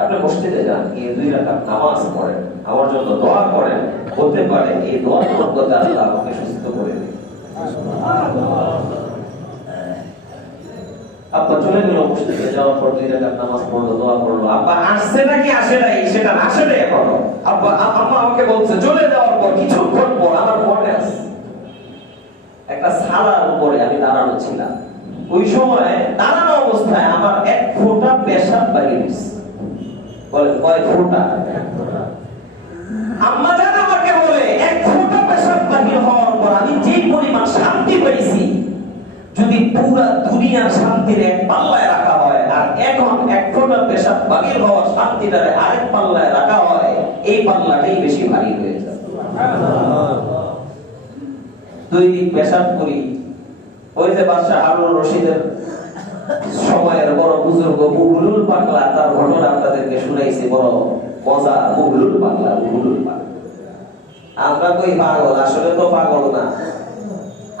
আপনি মসজিদে যান, গিয়ে 2 রাকাত নামাজ পড়েন, আমার জন্য দোয়া করেন, হতে পারে এই দোয়ার বরকতে আল্লাহ আমাকে সুস্থ করে দেন। আব্বা চলে গেল মসজিদে, যাওয়ার পর 2 রাকাত নামাজ পড়লো, দোয়া করলো। আব্বা আসছে নাকি আসে নাই সেটা আসে নাই এখনো। আব্বা আমাকে বলছে চলে যাওয়ার পর কিছুক্ষণ পর আমার মনে আছে একটা সালার উপরে আমি দাঁড়ানো ছিলাম। ওই সময় দাঁড়ানো অবস্থায় আমার 1 ফোঁটা পেশাব বাইরে গেছে। বলে কয় ফোঁটা? আম্মা জান আমাকে বলে 1 ফোঁটা পেশাব বাহির হওয়ার পর আমি যে পরিমাণ শান্তি পেয়েছি, যদি পুরো দুনিয়ার শান্তির এক পাল্লায় রাখা হয়, আর এখন 1 ফোঁটা পেশাব বাহির হওয়ার শান্তিটারে আরেক পাল্লায় রাখা হয়, এই পাল্লাটাই বেশি ভারী হয়ে যায়। দৈনিক পেশাব করি। ওই যে বাদশা হারুন রশিদের সময়ের বড় বুজুর্গ বুগলুল পাগলা, তার ঘটনা আপনাদেরকে শুনাইছি, বড় মজা। বুগলুল পাগলা, বুগলুল পাগলা। আমরা কই পাগল, আসলে তো পাগল না,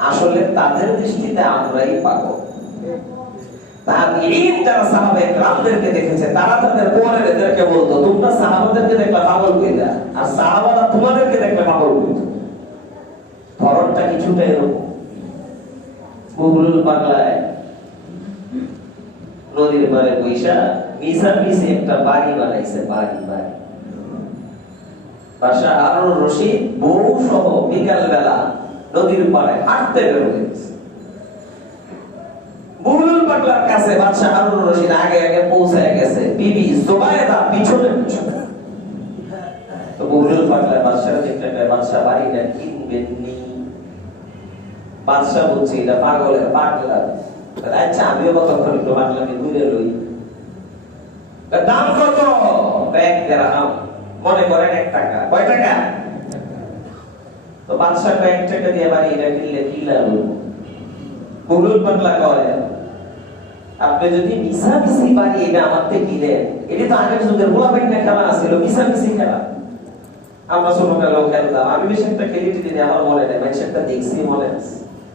আসলে তাদের দৃষ্টিতে আমরাই পাগল। তাবিঈন যারা সাহাবায়ে কেরামদেরকে দেখেছে, তারা তাদের পরের এদেরকে বলতো, তোমরা সাহাবাদেরকে দেখলে পাগল কইলা, আর সাহাবারা তোমাদেরকে দেখলে পাগল কইতো। ধরনটা কিছুটা এরকম। বুগলুল পাগলায় নদীর পাড়ে বৈশা মিশামিশি একটা বাড়ি বানাইছে, বাড়ি। বাদশা হারুন রশিদ বউ সহ বিকাল বেলা নদীর পাড়ে হাঁটতে বের হয়েছে। বুগলুল পাগলার কাছে বাদশা হারুন রশিদ আগে আগে পৌঁছে গেছে, বিবি জুবায়েদা পিছনে পিছনে। তো বুগলুল পাগলা বাদশার দেখতে পায় বাদশা বাড়িটা কিনবেন নি। বাদশা বলছে এটা পাগলের পাগলা। আচ্ছা আমিও কতক্ষণ একটু পাগলাকে ঘুরে লই। দাম কত? 1 দিরহাম। মনে করেন 1 টাকা। কয় টাকা? তো বাদশা 1 টাকা দিয়ে বাড়ি এটা কিনলে কি লাভ? বুগলুল পাগলা কয়, আপনি যদি মিশামিশি বাড়ি এটা আমার থেকে কিনেন, এটা তো আগের যুগের গোলাপেন্না খেলা ছিল, মিশামিশি খেলা। আমরা ছোটবেলাও খেলতাম। আমি বেশ একটা খেলিটি দিনে আমার মনে নেই, মানে সেটা দেখছি মনে আছে।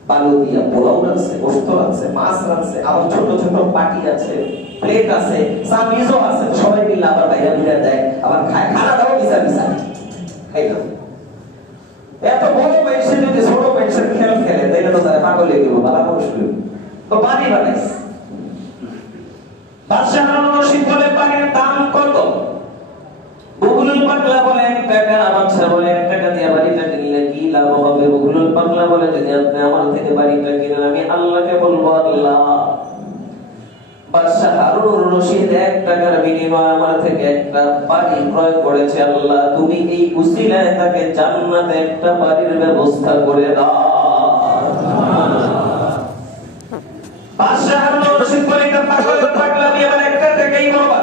বালু দিয়া পোলাও রাখছে, গোশত রাখছে, মাছ রাখছে, আবার ছোট ছোট পাটি আছে, প্লেট আছে, সামিজও আছে। সবাই মিলে আবার বাইরে মিলে দেয়, আবার খায়। খানাটাও মিশা মিশা খাইলাম। এত বড় মানুষে যদি ছোট মানুষের খেল খেলে, তাইলে তো তারা পাগল হয়ে গেল, ভালো মানুষ হইল। তো বাড়ি বানাইছে। বাদশা হারুন রশিদ বলে বাড়ির দাম কত? বুগলুল পাগলা বলে 1 টাকা। বাদশা বলে 1 টাকা দিয়ে বাড়িটা কিনলে কি লাভ হবে? বুগলুল পাগলা বলে যদি আপনি আমার থেকে বাড়িটা কিনেন, আমি আল্লাহকে বলবো, আল্লাহ, বাদশা হারুন রশিদ 1 টাকার বিনিময়ে আমার থেকে একটা বাড়ি ক্রয় করেছে, আল্লাহ তুমি এই উসিলায় তাকে জান্নাতে একটা বাড়ির ব্যবস্থা করে দাও। বাদশা হারুন রশিদ বলে এটা পাগলের পাগলা দিয়ে আমার 1 টাকাই বলবা।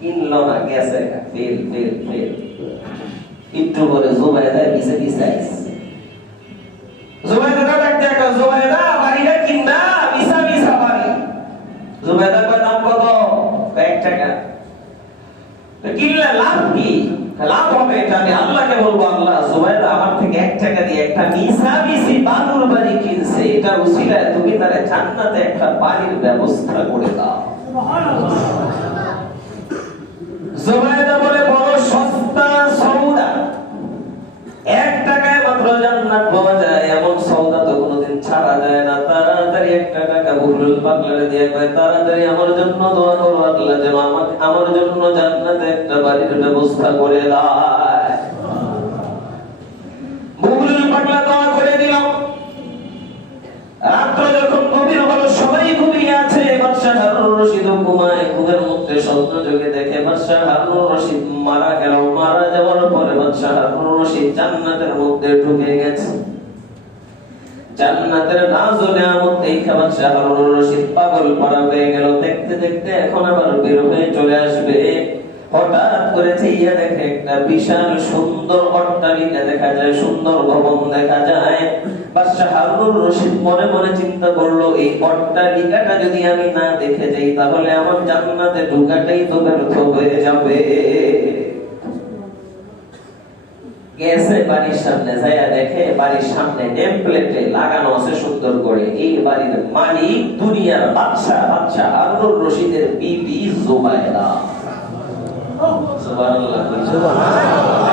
কিনলো না, গেছে, ফেল ফেল ফেল। একটু করে জুবাইদা বিছে বিছাইস। জুবাইদা ডাকতে একটা, জুবাইদা বাড়িটা কিনবা, বিছা বিছা বাড়ি। জুবাইদা কয় দাম কত? 1 টাকা। তো কিনলে লাভ কি? লাভ হবে এটা আমি আল্লাহকে বলবো, আল্লাহ জুবাইদা আমার থেকে 1 টাকা দিয়ে একটা মিছা মিছি বালুর বাড়ি কিনছে, এটা উসিলায় তুমি তারে জান্নাতে একটা বাড়ির ব্যবস্থা করে দাও। সুবহানাল্লাহ। জুবাইদা বলে বড় সস্তা সওদা, 1 টাকায় মাত্র জান্নাত পাওয়া যায়, এমন সওদা তো কোনোদিন ছাড়া যায় না। তাড়াতাড়ি 1 টাকা বুগলুল পাগলারে দিয়ে কয়, তাড়াতাড়ি আমার জন্য দোয়া করো, আল্লাহ যেন আমাকে আমার জন্য জান্নাতে একটা বাড়ির ব্যবস্থা করে দেয়। বুগলুল পাগলা দোয়া করে দিল। রাত্র যখন গভীর হলো, সবাই ঘুমিয়ে আছে, বাদশা হারুন রশিদ ঘুমায়। ঘুমের মধ্যে স্বপ্ন যোগে দেখে বাদশা হারুন রশিদ মারা গেল। মারা যাওয়ার পরে বাদশা হারুন রশিদ জান্নাতের মধ্যে ঢুকে গেছে। জান্নাতের নাজ নেয়ামত দেখে বাদশা হারুন রশিদ পাগল পারা হয়ে গেল। দেখতে দেখতে এখন আবার বের হয়ে চলে আসবে। হঠাৎ করে চেয়ে দেখে একটা বিশাল সুন্দর অট্টালিকা দেখা যায়, সুন্দর ভবন দেখা যায়। বাদশা হারুনুর রশিদ মনে মনে চিন্তা করলো, এই অট্টালিকাটা যদি আমি না দেখে যাই তাহলে আমার জান্নাতে ঢোকাটাই তো ব্যর্থ হয়ে যাবে। গেছে বাড়ির সামনে, যাইয়া দেখে বাড়ির সামনে নেম প্লেটে লাগানো আছে সুন্দর করে, এই বাড়ির মালিক দুনিয়ার বাদশা, বাদশা হারুনুর রশিদের বিবি জুবাইদা। সুবহানাল্লাহ, সুবহানাল্লাহ।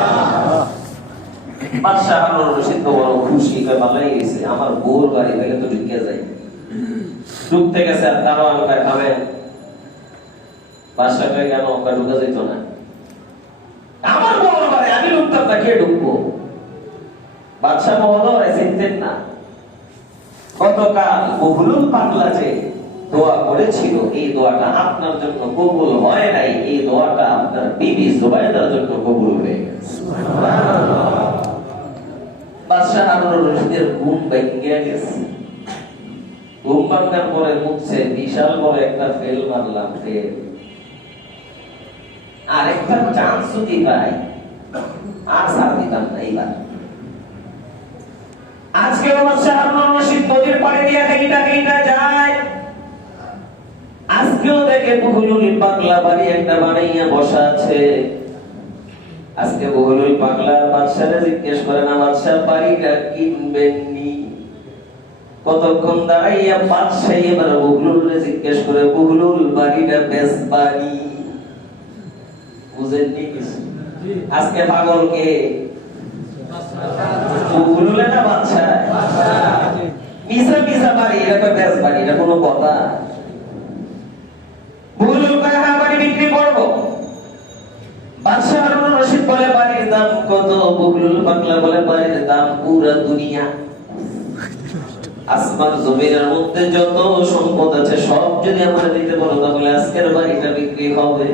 বাদশা হারুনুর রশিদ তো বড় খুশি, ভালোই হয়েছে, আমার বউর বাড়ি থেকে তো ঢুকে যাই। ঢুকতে গেছে আর দারোয়ানটা খাবে, বাদশা কয়ে কেন ওকে ঢুকা যেত না? আমার বউর বাড়ি আমি ঢুকতাম না, কে ঢুকবো? বাদশা মহোদয় চিনতেন না, গতকাল বহুলুল পাগলা যে দোয়া করেছিল এই দোয়াটা আপনার জন্য কবুল হয় নাই, এই দোয়াটা আপনার বিবি জুবাইদার জন্য কবুল হয়ে গেছে। সুবহানাল্লাহ। বাদশা হারুনুর রশিদের ঘুম ভেঙে গেছে। ঘুম ভাঙার পরে উঠছে, বিশাল বড় একটা ফেল মারলাম, ফেল। আর একটা চান্স যদি পাই আর ছাড় দিতাম না। এইবার আজকে বাদশা হারুনুর রশিদ নদীর পাড়ে দিয়ে হেঁটা হেঁটা যায়। আজকেও দেখে বহুলুল পাগলা বাড়ি একটা বানাইয়া বসা আছে। আজকে বহুলুল পাগলার বাদশারে জিজ্ঞেস করে না, বাদশা বাড়িটা কিনবেননি? কতক্ষণ দাঁড়াইয়া বাদশাহ এবার বহুলুলরে জিজ্ঞেস করে, বহুলুল বাড়িটা বেচবানি? বুঝেননি কিছু? আজকে পাগল কে? বহুলুল না বাদশা? মিশা মিশা বাড়ি, এটা বেচবানি, এটা কোনো কথা? বহুলুল কয় হ্যাঁ বাড়ি বিক্রি করবো। বাদশা হারুনুর রশিদ বলে বাড়ির দাম কত? বহুলুল পাগলা বলে বাড়ির দাম পুরা দুনিয়া, আসমান জমিনের মধ্যে যত সম্পদ আছে সব যদি আমরা দিতে পারো তাহলে আজকের বাড়িটা বিক্রি হবে।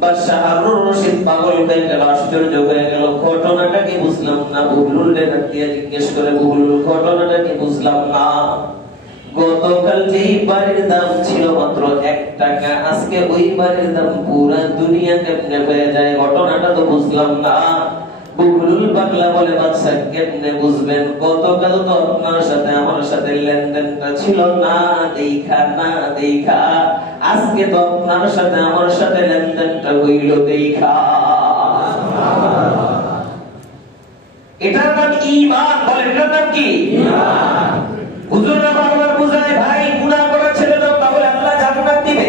বাদশা হারুনুর রশিদ পাগল হয়ে গেল, আশ্চর্য হয়ে গেল, ঘটনাটা কি বুঝলাম না। বহুলুল ডাক দিয়ে জিজ্ঞেস করে, বহুলুল ঘটনাটা কি বুঝলাম না? গতকাল যেই বাড়ির দাম ছিল মাত্র 1 টাকা, আজকে ওই বাড়ির দাম পুরা দুনিয়া কেমনে হয়ে যায়? ঘটনাটা তো বুঝলাম না। বহুলুল পাগলা বলে, বাদশা কেমনে বুঝবেন? গতকাল তো আপনার সাথে আমার সাথে লেনদেনটা ছিল না দেখা, না দেখা, আজকে তো আপনার সাথে আমার সাথে লেনদেনটা হইল দেখা। এটার নাম ঈমান। বলেন এটার নাম কি? ঈমান। হুজুররা বারবার বুঝায়, ভাই গুনাহ করা ছেড়ে দাও তাহলে আল্লাহ জান্নাত দিবে।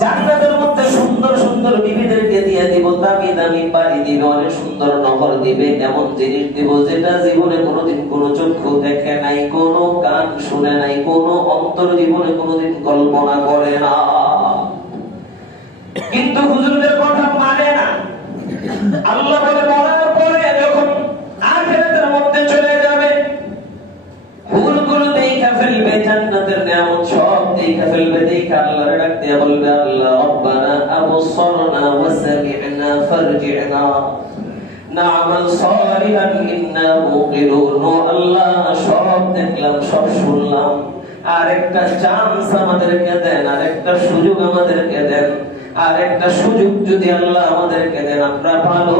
জান্নাতের মধ্যে সুন্দর সুন্দর বিবিদেরকে দিয়ে দিব, দামি দামি বাড়ি দিবে, অনেক সুন্দর নহর দিবে, এমন জিনিস দিব যেটা জীবনে কোনোদিন কোনো চক্ষু দেখে নাই, কোনো কান শুনে নাই, কোনো অন্তর জীবনে কোনোদিন কল্পনা করে না। কিন্তু হুজুরদের কথা মানে না। আল্লাহ বলে মরার পরে যখন আখিরাতের মধ্যে চলে যাবে, হুরগুলো দেখা ফেলবে, জান্নাতের নিয়ামত সব দেখা ফেলবে। দেখা আল্লাহর ডাক দিয়ে বলবে, আল্লাহ রব্বানা আবসারনা ওয়া সামি'না ফারজি'না না'মাল সালিহান ইন্না মুকিনুন। আল্লাহ সব দেখলাম, সব শুনলাম, আর একটা চান্স আমাদেরকে দেন, আর একটা সুযোগ আমাদেরকে দেন, আর একটা সুযোগ যদি আল্লাহ আমাদেরকে দেন আমরা ভালো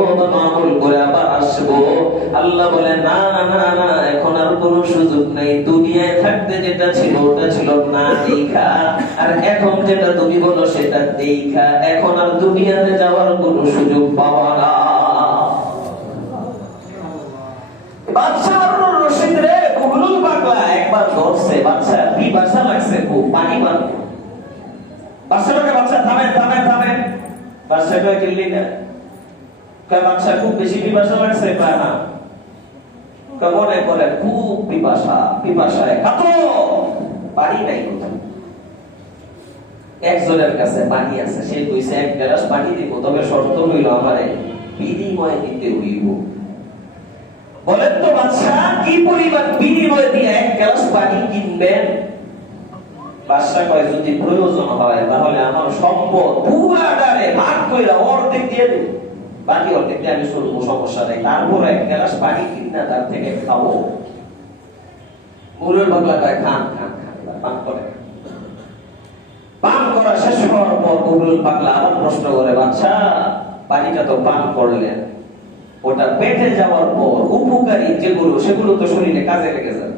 আমল করে আবার আসবো। আল্লাহ বলে, না না না, এখন আর কোনো সুযোগ নাই। দুনিয়ায় থাকতে যেটা ছিল ওটা ছিল না দেখা, আর এখন যেটা তুমি বলো সেটা দেখা, এখন আর দুনিয়াতে যাওয়ার কোনো সুযোগ পাওয়া না। বাদশা হারুনুর রশিদ রে বহুলুল পাগলা একবার ধরছে, বাদশা পিপাসা লাগছে, খুব পানি পান। বাদশাকে, বাদশা থামেন থামেন থামেন। বাদশা কয় কি লিখা? কয় বাদশা খুব বেশি পিপাসা লাগছে? কয় না। কয় মনে করে খুব পিপাসা, পিপাসায় কাতো, পানি নাই কোথাও। একজনের কাছে পানি আছে, সে কইছে 1 গ্লাস পানি দিব, তবে শর্ত হইল আমারে বিনিময় দিতে হইব। বলেন তো বাদশা কি পরিমাণ বিনিময় দিয়ে 1 গ্লাস পানি কিনবেন? বাদশা কয় যদি প্রয়োজন হয় তাহলে আমার সম্পদ পুরাটারে ভাগ কইরা অর্ধেক দিয়ে দেব, বাকি অর্ধেক আমি শুরু, সমস্যা নেই। তারপর 1 গ্লাস পানি কিনা তার থেকে খাবো। মুরের বাংলাটায় খান খান খান, পান করে। পান করা শেষ হওয়ার পর বকুল পাগলা আবার প্রশ্ন করে, বাচ্চা পানিটা তো পান করলেন, ওটা পেটে যাওয়ার পর উপকারী যেগুলো সেগুলো তো শরীরে কাজে লেগে যাবে,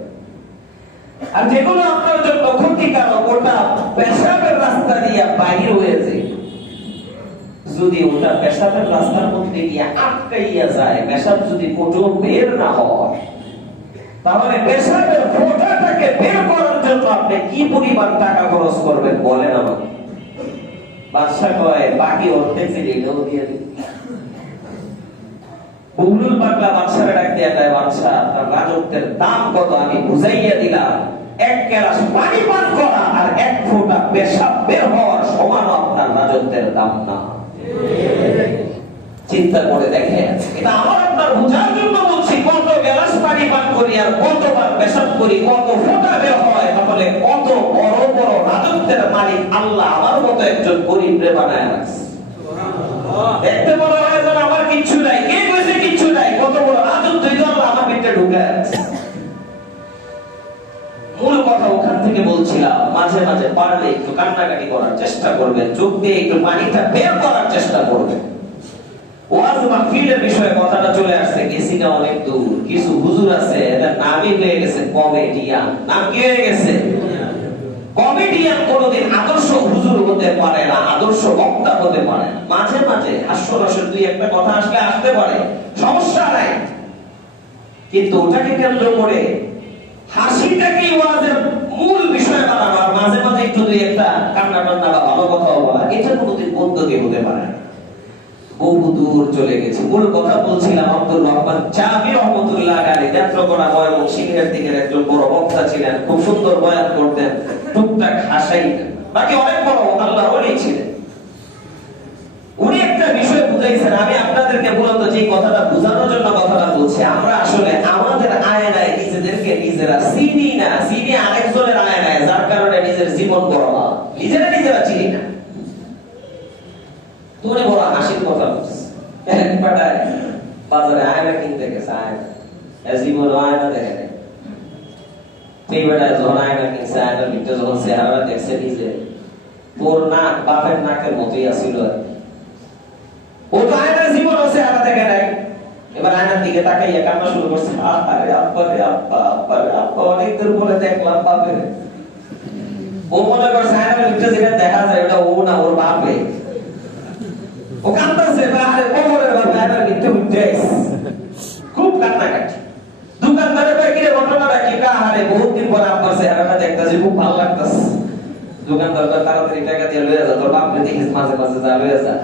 আর যেগুলো আপনার জন্য ক্ষতিকারক ওটা পেশাবের রাস্তা দিয়ে বাহির হয়েছে। যদি ওটা পেশাবের রাস্তার মধ্যে গিয়ে আটকাইয়া যায়, পেশাব যদি কোটো বের না হয়, তাহলে পেশাবের ফোঁটাটাকে বের করার জন্য আপনি কি পরিমাণ টাকা খরচ করবেন বলেন আমাকে। বাদশা কয় বাকি অর্ধেক এটাও দিয়ে দিন। বকুল পাগলা বাদশারে ডাক দিয়া কয়, বাদশা আপনার রাজত্বের দাম কত আমি বুঝাইয়া দিলাম, এক গ্লাস পানি পান করা আর এক ফোঁটা পেশাব বের হওয়ার সমান আপনার রাজত্বের দাম না। চিন্তা করে দেখেন, এটা আমার আপনার বোঝার জন্য বলছি, কত গ্লাস পানি পান করি আর কতবার পেশাব করি, কত ফোঁটা বের হয়, তাহলে কত বড় বড় রাজত্বের মালিক আল্লাহ আমার মতো একজন গরিব রে বানায় রাখছে। দেখতে বলা হয় যেন আমার কিচ্ছু নাই, কে কইছে কিচ্ছু নাই, কত বড় রাজত্ব আল্লাহ আমার ভিতরে ঢুকে আছে। মূল কথা ওখান থেকে বলছিলাম, মাঝে মাঝে পারলে একটু কান্নাকাটি করার চেষ্টা করবেন, চোখ দিয়ে একটু পানিটা বের করার চেষ্টা করবেন। ওয়াজ মাহফিলের বিষয়ে কথাটা চলে আসছে, গেছি না অনেক দূর, কিছু হুজুর আছে এদের নামই হয়ে গেছে কমেডিয়ান। নাম কি হয়ে গেছে? কমেডিয়ান। কোনদিন আদর্শ হুজুর হতে পারে না, আদর্শ বক্তা হতে পারে না। মাঝে মাঝে হাস্যরসের দুই একটা কথা আসলে আসতে পারে, সমস্যা নাই, কিন্তু ওটাকে কেন্দ্র করে হাসিটাকে ওয়াজের মূল বিষয় বানানো আর মাঝে মাঝে একটু দুই একটা কান্না টান্না বা ভালো কথাও বলা, এটা কোনদিন পদ্ধতি হতে পারে না। বহু দূর চলে গেছে। মূল কথা বলছিলাম, আব্দুর রহমান চাবি রহমতুল্লাহ আলাইহি নেত্রকোনা এবং সিংহের দিকের একজন বড় বক্তা ছিলেন, খুব সুন্দর বয়ান করতেন, টুকটাক হাসাইতেন, বাকি অনেক বড় আল্লাহর ওলি ছিলেন। উনি একটা বিষয় বুঝাইছেন, আমি আপনাদেরকে মূলত যে কথাটা বোঝানোর জন্য কথাটা বলছি, আমরা আসলে আমাদের আয়নায় নিজেদেরকে নিজেরা চিনি না, চিনি আরেকজনের আয়নায়, যার কারণে নিজের জীবন বরবাদ, নিজেরা চিনি না। তুমি বড় হাসির কথা বলছিস, বাজারে আয়না কিনতে গেছে, আয়না জীবন আয়না দেখে নেই, সেই বেটায় যখন আয়না কিনছে, আয়নার ভিতরে যখন চেহারা দেখছে নিজে, তোর নাক বাপের নাকের মতোই আসিল, ও তো আয়নার জীবন চেহারা দেখে নাই। এবার আয়নার দিকে তাকাইয়া কান্না শুরু করছে, আরে আব্বা রে আব্বা, আব্বা রে আব্বা, অনেকদিন পরে দেখলাম বাপের। ও মনে করছে আয়নার ভিতরে যেটা দেখা যায় ওটা ও না, ওর বাপে। ও কান্দাছে, আরে কোমরের বাপ আয়নার ভিতরে উঠে আইছে, খুব কান্নাকাটি। দোকানদারে কয় কি রে ঘটনাটা কি? আরে বহুদিন পরে আব্বার চেহারাটা দেখতাছি, খুব ভালো লাগতাছে। দোকানদার কয় তাড়াতাড়ি টাকা দিয়ে লইয়া যা, তোর বাপরে দেখিস মাঝে মাঝে যা লইয়া যা।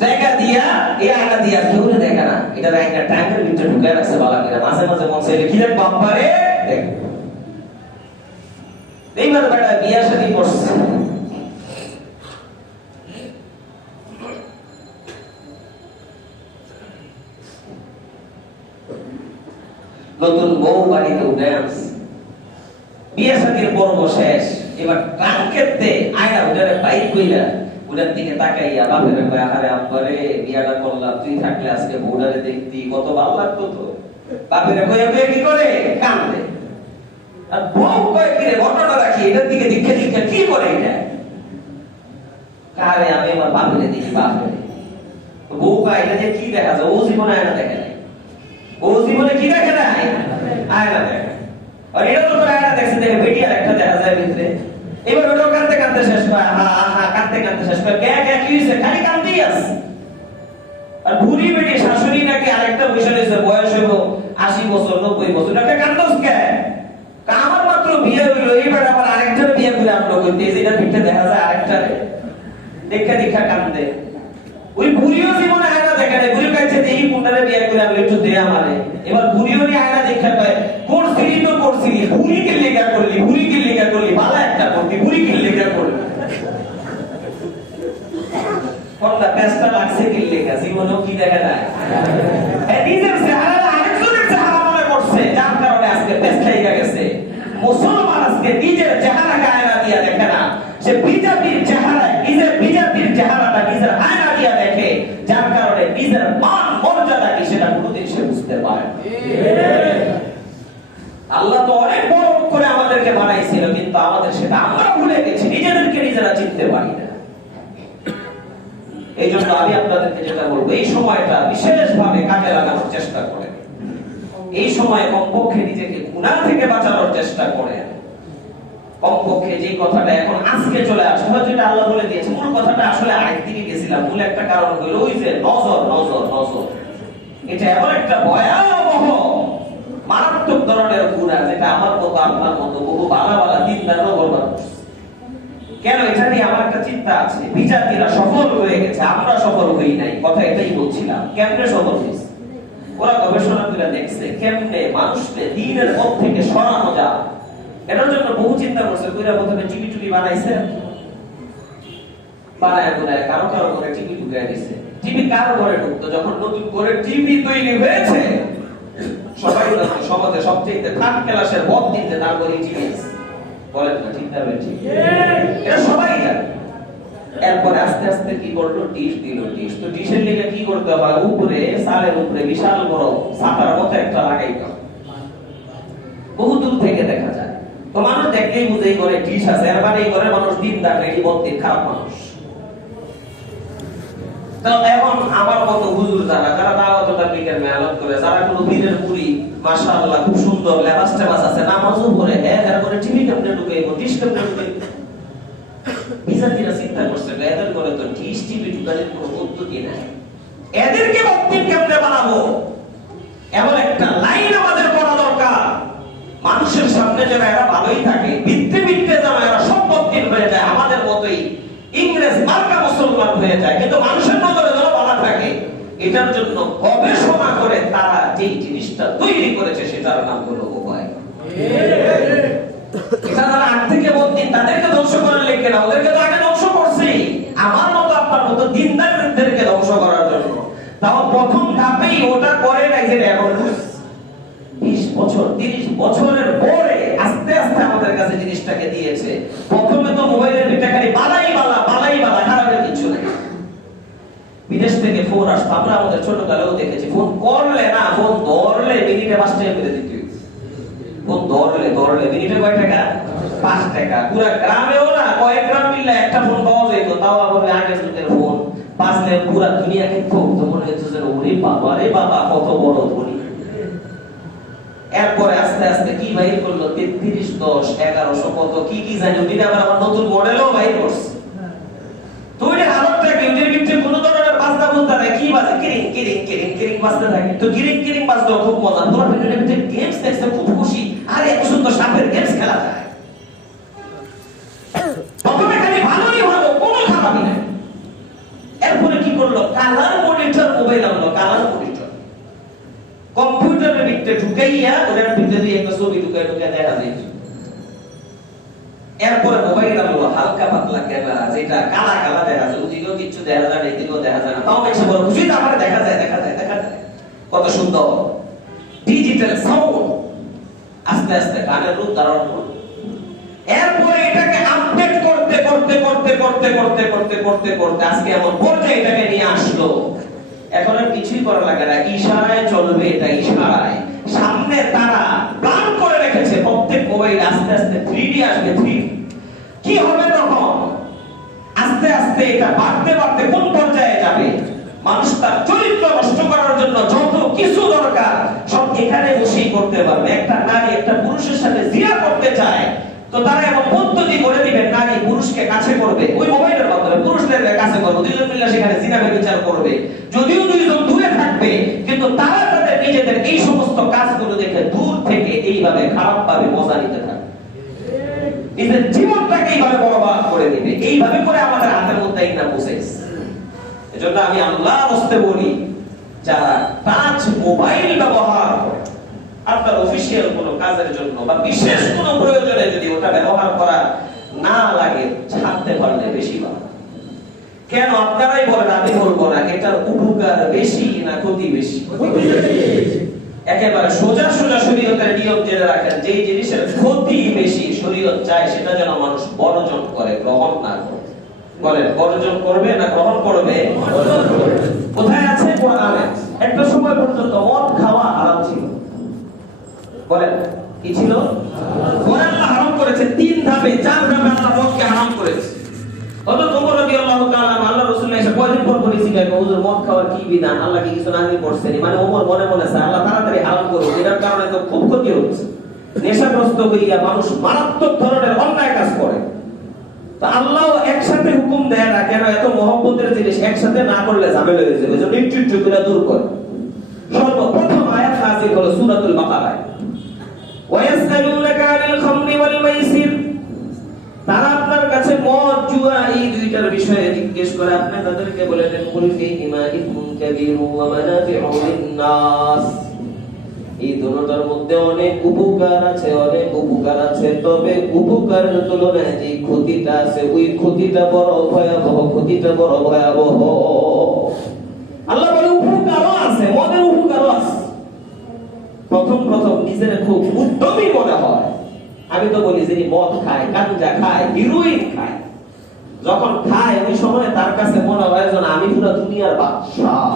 জায়গা দিয়া এই আয়না দিয়া কেউ দেখে না, এটা একটা ট্যাঙ্কের ভিতরে ঢুকে রাখছে বালা করে, মাঝে মাঝে মন চাইলে কি রে বাপ্পারে দেখ। এইবার বেটা বিয়া শাদী করছে, নতুন বউ বাড়িতে উঠে আসছে, বিয়া শাদীর পর্ব শেষ। এবার ট্রাঙ্কেতে আয়না উঠারে বাইক কইরা উনার দিকে তাকাইয়া বাপের কয়, আরে আব্বারে বিয়াটা করলাম, তুই থাকলে আজকে বউডারে দেখতি কত ভালো লাগতো। তো বাপের কয়ে কয়ে কি করে কান্দে, আর বউ কয় কি রে ঘটনা রাখি, এটার দিকে দীক্ষা দীক্ষা কি করে এটা? আরে আমি আমার বাপের দেখি, বাপের বউ কয় এটা যে কি দেখা যায়, ও জীবনে আয়না দেখে নাই, ও জীবনে কি দেখে নাই, আয়না দেখে। আর এটা তো আয়না দেখছে, দেখে বেটিয়ার একটা দেখা যায় ভিতরে। এবার ওটা কাঁদতে কাঁদতে শেষ পায়, হা হা কাঁদতে কাঁদতে শেষ পায়, কে কি হয়েছে, খালি কাঁদতেই আছে। আর বুড়ি বেটি শাশুড়ি নাকি আরেকটা বিষয় হয়েছে, বয়স হইব 80 বছর 90 বছর, একটা কান্দস কে? আমার মাত্র বিয়ে হইলো, এইবার আবার আরেকটা বিয়ে করে আনলো করতে, যেটা ভিতরে দেখা যায় আরেকটা দেখা দেখা কান্দে। ওই বুড়িও জীবনে আয়না দেখে নাই, বুড়ি কাছে এই কোনটারে বিয়ে করে আনলো একটু দে আমারে। এবার বুড়িও নি আয়না দেখা পায়, করছিলি তো করছিলি, বুড়ি কে লেগা করলি, বুড়ি কে লেগা করলি, বালা একটা করতি, বুড়ি কে লেগা করলি, কোনটা পেস্টা লাগছে কি লেগা, জীবনেও কি দেখা যায়, নিজের চেহারা আরেকজনের চেহারা মনে করছে, যার কারণে আজকে পেস্টা লেগে গেছে। মুসলমান আজকে নিজের চেহারাকে আয়না দিয়া দেখে না, সে বিজাতির চেহারা, নিজের বিজাতির চেহারাটা নিজের আয়না দিয়া দেখে, যার কারণে নিজের মান মর্যাদা কি সেটা কোনোদিন সে বুঝতে পারে। আল্লাহ তো অনেক বড় করে আমাদেরকে বানাইছিল, কিন্তু আমাদের সেটা আমরা ভুলে গেছি, নিজেদেরকে নিজেরা চিনতে পারি না। এই জন্য আমি আপনাদেরকে যেটা বলবো, এই সময়টা বিশেষভাবে কাজে লাগানোর চেষ্টা করেন। এই সময় কমপক্ষে নিজেকে গুনাহ থেকে বাঁচানোর চেষ্টা করেন। কমপক্ষে যে কথাটা এখন আজকে চলে আসে, হয়তো এটা আল্লাহ বলে দিয়েছে, মূল কথাটা আসলে আরেকদিকে গেছিলাম। মূল একটা কারণ হলো ওই যে নজর নজর নজর, এটা এমন একটা ভয়াবহ মারাত্মক ধরনের গুনাহ যেটা আমার মতো আপনার মতো বহু বালা বালা দিনদারও বরবাদ করছে। কেন? এটা নিয়ে আমার একটা চিন্তা আছে। বিজাতিরা সফল হয়ে গেছে, আমরা সফল হই নাই, কথা এটাই বলছিলাম। কেমনে সফল হয়েছে? ওরা গবেষণা করে দেখছে কেমনে মানুষকে দ্বীনের পথ থেকে সরানো যায়। এটার জন্য বহু চিন্তা করছে। কইরা প্রথমে টিভি টুবি বানাইছে, বানায় করে কারো কারো করে টিভি ঢুকায় দিছে। টিভি কার ঘরে ঢুকতো? যখন নতুন করে টিভি তৈরি হয়েছে, সবাই সমাজে সবচেয়ে থার্ড ক্লাসের পথ দিতে তারপরে টিভি বলেন না, ঠিক না? ঠিক, এটা সবাই জানে। এরপরে আস্তে আস্তে কি করলো? ডিশ দিল। ডিশ তো ডিশের লেগে কি করতে হয়? উপরে সালের উপরে বিশাল বড় ছাতার মতো একটা লাগাইতে হয়, বহু দূর থেকে দেখা যায়। তো মানুষ দেখলেই বুঝে এই ঘরে ডিশ আছে, এর মানে এই ঘরে মানুষ দিনদার নেই, বদ্দিন খারাপ মানুষ। তো এখন আমার মতো হুজুর যারা যারা দাওয়াত তাবলীগের মেহনত করে, যারা কোনো পীরের মুড়ি মাশাআল্লাহ খুব সুন্দর লেবাস টেবাস আছে, নামাজও পড়ে, এর করে টিভি কেমনে ঢুকাইবো, ডিশ কেমনে ঢুকাইবো? বিজাতিরা চিন্তা করছে এদের করে তো ডিশ টিভি ঢুকানোর কোনো পদ্ধতি নাই, এদেরকে বদ্দিন কেমনে বানাবো? এমন একটা লাইন আমাদের করা দরকার, মানুষের সামনে যেন এরা ভালোই থাকে, বিদ্যে বিদ্যে যেন এরা সব বদ্দিন হয়ে যায়, আমাদের মতোই ইংরেজ মার্কা মুসলমান হয়ে যায়, কিন্তু মানুষের নজরে যেন ভালো থাকে। এটার জন্য গবেষণা করে তারা যে জিনিসটা তৈরি করেছে সেটার নাম হলো উপায়। এটা যারা আগ থেকে বদ্দিন, তাদেরকে ধ্বংস করার লেগে না, ওদেরকে তো আগে ধ্বংস করছে আমার মতো আপনার মতো দিনদারদেরকে ধ্বংস করার জন্য। তাও প্রথম ধাপেই ওটা করে নাই, যেটা এখন 20 বছর 30 বছরের পরে আস্তে আস্তে আমাদের কাছে জিনিসটাকে দিয়েছে। প্রথমে তো মোবাইলের ভিতরে খালি বালাই বালা খারাপের কিছু নাই। বিদেশ থেকে ফোন আসতো, আমরা আমাদের ছোটকালেও দেখেছি, ফোন করলে না, ফোন ধরলে মিনিটে 5 টাকা করে দিতে। ফোন ধরলে মিনিটে কয় টাকা? 5 টাকা। পুরো গ্রামেও না, কয়েক গ্রাম মিললে একটা ফোন পাওয়া যেত, তাও আবার আগের যুগের ফোন। বাজলে পুরো দুনিয়াকে খুব তো মনে হচ্ছে যে ওরে বাবা রে বাবা, কত বড় ধনী। এরপরে আস্তে আস্তে কি বাইর করলো? 33 10 1100 কত কি কি জানি, ওদিন আবার আমার নতুন মডেলও বাইর করছে। তো ওইটা হালতটা কি? ওদের ভিতরে কোনো ধরনের বাজনা বুঝতে নাই, কি বাজে? কিরিং কিরিং কিরিং কিরিং বাজতে থাকে। তো কিরিং কিরিং বাজলেও খুব মজা। পুরো ভিডিওর ভিতরে গেমস দেখছে, খুব খুশি। আরে এত সুন্দর সাপের গেমস খেলা যায়। প্রথমে খালি ভালোই ভালো, কোনো খারাপই নাই। এরপরে কি করলো? কালার মনিটর মোবাইল আনলো, কালার মনিটর কম্পিউটারের ভিতরে ঢুকাইয়া ওটার ভিতরে একটা ছবি ঢুকাই দেখা যায়। এরপরে মোবাইল আনলো হালকা পাতলা ক্যামেরা, যেটা কালা কালা দেখা যায়, ওদিকেও কিছু দেখা যায় না, এদিকেও দেখা যায় না, তাও বেশি বড় খুশি, তারপরে দেখা যায় কত সুন্দর ডিজিটাল সাউন্ড। আস্তে আস্তে কানের রূপ ধারণ করলো। এরপরে এটাকে আপডেট করতে করতে করতে করতে করতে করতে করতে করতে আজকে এমন পর্যায়ে এটাকে নিয়ে আসলো, এখন আর কিছুই করা লাগে না, ইশারায় চলবে। এটা ইশারায় সামনে তারা প্ল্যান করে রেখেছে, প্রত্যেক মোবাইল আস্তে আস্তে 3D আসবে। 3D কি হবে তখন? আস্তে আস্তে এটা বাড়তে বাড়তে কোন পর্যায়ে যাবে? মানুষ তার চরিত্র নষ্ট করার জন্য যত কিছু দরকার সব এখানে বসেই করতে পারবে। একটা নারী একটা পুরুষের সাথে জিনা করতে চায়, তো তারা এমন পদ্ধতি করে দিবে, নারী পুরুষকে কাছে করবে ওই মোবাইলের মাধ্যমে, পুরুষদের কাছে করবে, দুইজন মিলে সেখানে জিনা বিচার করবে। যদিও দুইজন দূরে থাকবে, কিন্তু তারা তাদের নিজেদের এই সমস্ত কাজগুলো দেখে দূর থেকে এইভাবে খারাপ ভাবে মজা নিতে থাকবে, নিজের জীবনটাকে এইভাবে বরবাদ করে দিবে। এইভাবে করে আমাদের হাতের মধ্যে না বসেছে। এজন্য আমি আল্লাহর হস্তে বলি, যারা টাচ মোবাইল ব্যবহার করে আপনার অফিসিয়াল কোনো কাজের জন্য বা বিশেষ কোনো প্রয়োজনে যদি ওটা ব্যবহার করা না লাগে, ছাড়তে পারলে বেশি ভালো। কেন? আপনারাই বলেন, আমি বলবো না। এটার উপকার বেশি না ক্ষতি বেশি? একেবারে সোজা সোজা শরীয়তের নিয়ম জেনে রাখেন, যে জিনিসের ক্ষতি বেশি শরীয়ত চায় সেটা যেন মানুষ বর্জন করে, গ্রহণ না করে। বলেন, বর্জন করবে না গ্রহণ করবে? কোথায় আছে? কোরআনে। একটা সময় পর্যন্ত মদ খাওয়া হারাম ছিল। বলেন, কি ছিল? কোরআন হারাম করেছে 3 ধাপে, 4 ধাপে আল্লাহ মদকে হারাম করেছে। হযরত ওমর রাদিয়াল্লাহু তাআলা আল্লাহর রাসূল এসে কয়দিন পর পর জিজ্ঞাসা করে হুজুর মদ খাওয়ার কি বিধান, আল্লাহ কি কিছু নাযিল করছেন? মানে ওমর মনে মনে চায় আল্লাহ তাড়াতাড়ি হারাম করুন, এটার কারণে তো খুব ক্ষতি হচ্ছে। নেশাগ্রস্ত হইয়া মানুষ মারাত্মক ধরনের অন্যায় কাজ করে। তো আল্লাহ একসাথে হুকুম দেয় না কেন? এত মহব্বতের জিনিস একসাথে না করলে ঝামেলা হয়ে যাবে, এজন্য একটু একটু করে দূর করে। সর্বপ্রথম আয়াত নাযিল হলো সূরাতুল বাকারায়, ওয়ায়াসআলুনাকা আনিল খামরি ওয়াল মাইসির। তারা আপনার কাছে মদ জুয়া এই দুইটার বিষয়ে জিজ্ঞেস করে, আপনি তাদেরকে বলে দেন কুল ফীহিমা ইসমুন কাবীরুন ওয়া মানাফিউ লিন-নাস। এই দুটোর মধ্যে অনেক উপকার আছে, অনেক উপকার আছে, তবে উপকারের তুলনায় যে ক্ষতিটা আছে ওই ক্ষতিটা বড় ভয়াবহ, ক্ষতিটা বড় ভয়াবহ। আল্লাহ বলে উপকারও আছে, মদের উপকারও আছে। প্রথম প্রথম নিজের খুব উদ্যমী মনে হয়। আমি তো বলি যিনি মদ খায়, গাঁজা খায়, হিরোইন খায়, যখন খায় ওই সময় তার কাছে মনে হয় যেন আমি পুরো দুনিয়ার বাদশাহ।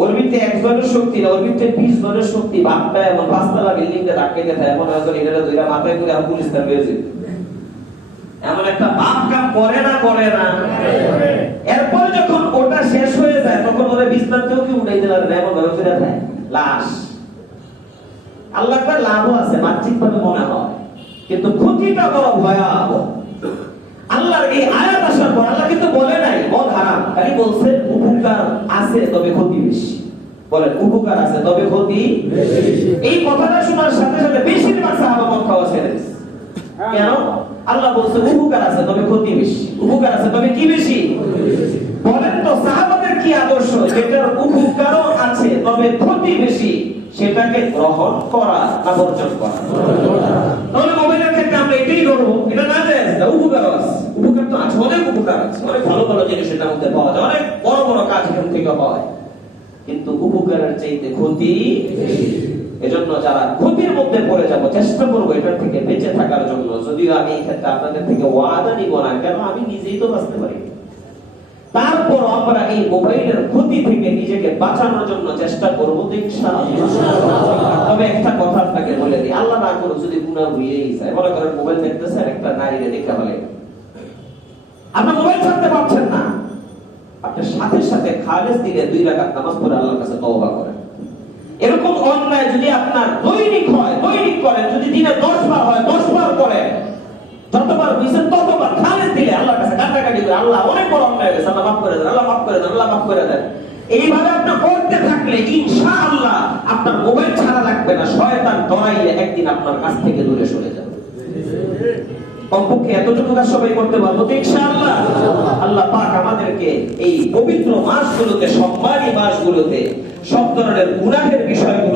ওর ভিতরে একজনের শক্তি না, ওর ভিতরে 20 জনের শক্তি। বাপটা এমন 5 তলা বিল্ডিং এ ধাক্কাইতে থাকে, এমন একজন এটা দুইটা মাথায় করে পুলিশ তার হয়েছে। এমন একটা পাপ কাম করে না, করে না। এরপর যখন ওটা শেষ হয়ে যায় তখন ওরা বিছনাতেও কি উঠাই দিলাম না, এমন ভাবে ফিরে যায় লাশ। আল্লাহ তাআলা লাভও আছে বাহ্যিকভাবে মনে হয়, কিন্তু ক্ষতিটা বড় ভয়াবহ। আল্লাহর এই আয়াত আসার পর আল্লাহ কিন্তু বলে নাই মদ হারাম, খালি বলছে উপকার আছে তবে ক্ষতি বেশি। বলেন উপকার আছে তবে ক্ষতি বেশি। এই কথাটা শোনার সাথে সাথে বেশিরভাগ সাহাবা মদ খাওয়া ছেড়ে দিয়েছে। কেন? আল্লাহ বলছে উপকার আছে তবে ক্ষতি বেশি। উপকার আছে তবে কি বেশি? বলেন তো সাহাবাদের কি আদর্শ? যেটার উপকারও আছে তবে ক্ষতি বেশি, সেটাকে গ্রহণ করা না বর্জন করা? তাহলে মোবাইলের ক্ষেত্রে আমরা এটাই করবো, এটা না যায় না। উপকার আছে, উপকার তো আছে, অনেক উপকার আছে, অনেক ভালো ভালো জিনিস এটার মধ্যে পাওয়া যায়, অনেক বড় বড় কাজ এখান থেকে হয়, কিন্তু উপকারের চাইতে ক্ষতি বেশি। এজন্য যারা ক্ষতির মধ্যে পড়ে যাব চেষ্টা করবো এটার থেকে বেঁচে থাকার জন্য। যদিও আমি এই ক্ষেত্রে আপনাদের থেকে ওয়াদা নিব না, কেন আমি নিজেই তো বাঁচতে পারি। তারপর আমরা এই মোবাইলের ক্ষতি থেকে নিজেকে বাঁচানোর জন্য চেষ্টা করবো তো ইনশাআল্লাহ। তবে একটা কথা আপনাকে বলে দিই, আল্লাহ না করুক যদি গুনাহ হয়েই যায়, মনে করেন মোবাইল দেখতেছেন, একটা নারীকে দেখতে হলে আপনি মোবাইল ছাড়তে পারছেন না, আপনি সাথে সাথে খালেস দিলে 2 রাকাত নামাজ পড়ে আল্লাহর কাছে তওবা করেন। এরকম অন্যায় যদি আপনার দৈনিক হয়, দৈনিক করেন, যদি দিনে 10 বার হয় 10 বার করেন, যতবার হইছে ততবার খালেস দিলে আল্লাহর কাছে কান্নাকাটি করে, আল্লাহ অনেক বড় অন্যায় হয়েছে, আল্লাহ মাফ করে দেন, আল্লাহ মাফ করে দেন, আল্লাহ মাফ করে দেন। এইভাবে আপনি করতে থাকলে ইনশাআল্লাহ আপনার মোবাইল ছাড়া লাগবে না। শয়তান ডরাইলে একদিন আপনার কাছ থেকে দূরে সরে যাবে। কমপক্ষে এতটুকু কাজ সবাই করতে পারবো তো ইনশাআল্লাহ। আল্লাহ পাক আমাদেরকে এই পবিত্র মাসগুলোতে, সম্মানী মাসগুলোতে সব ধরনের গুনাহের বিষয়গুলো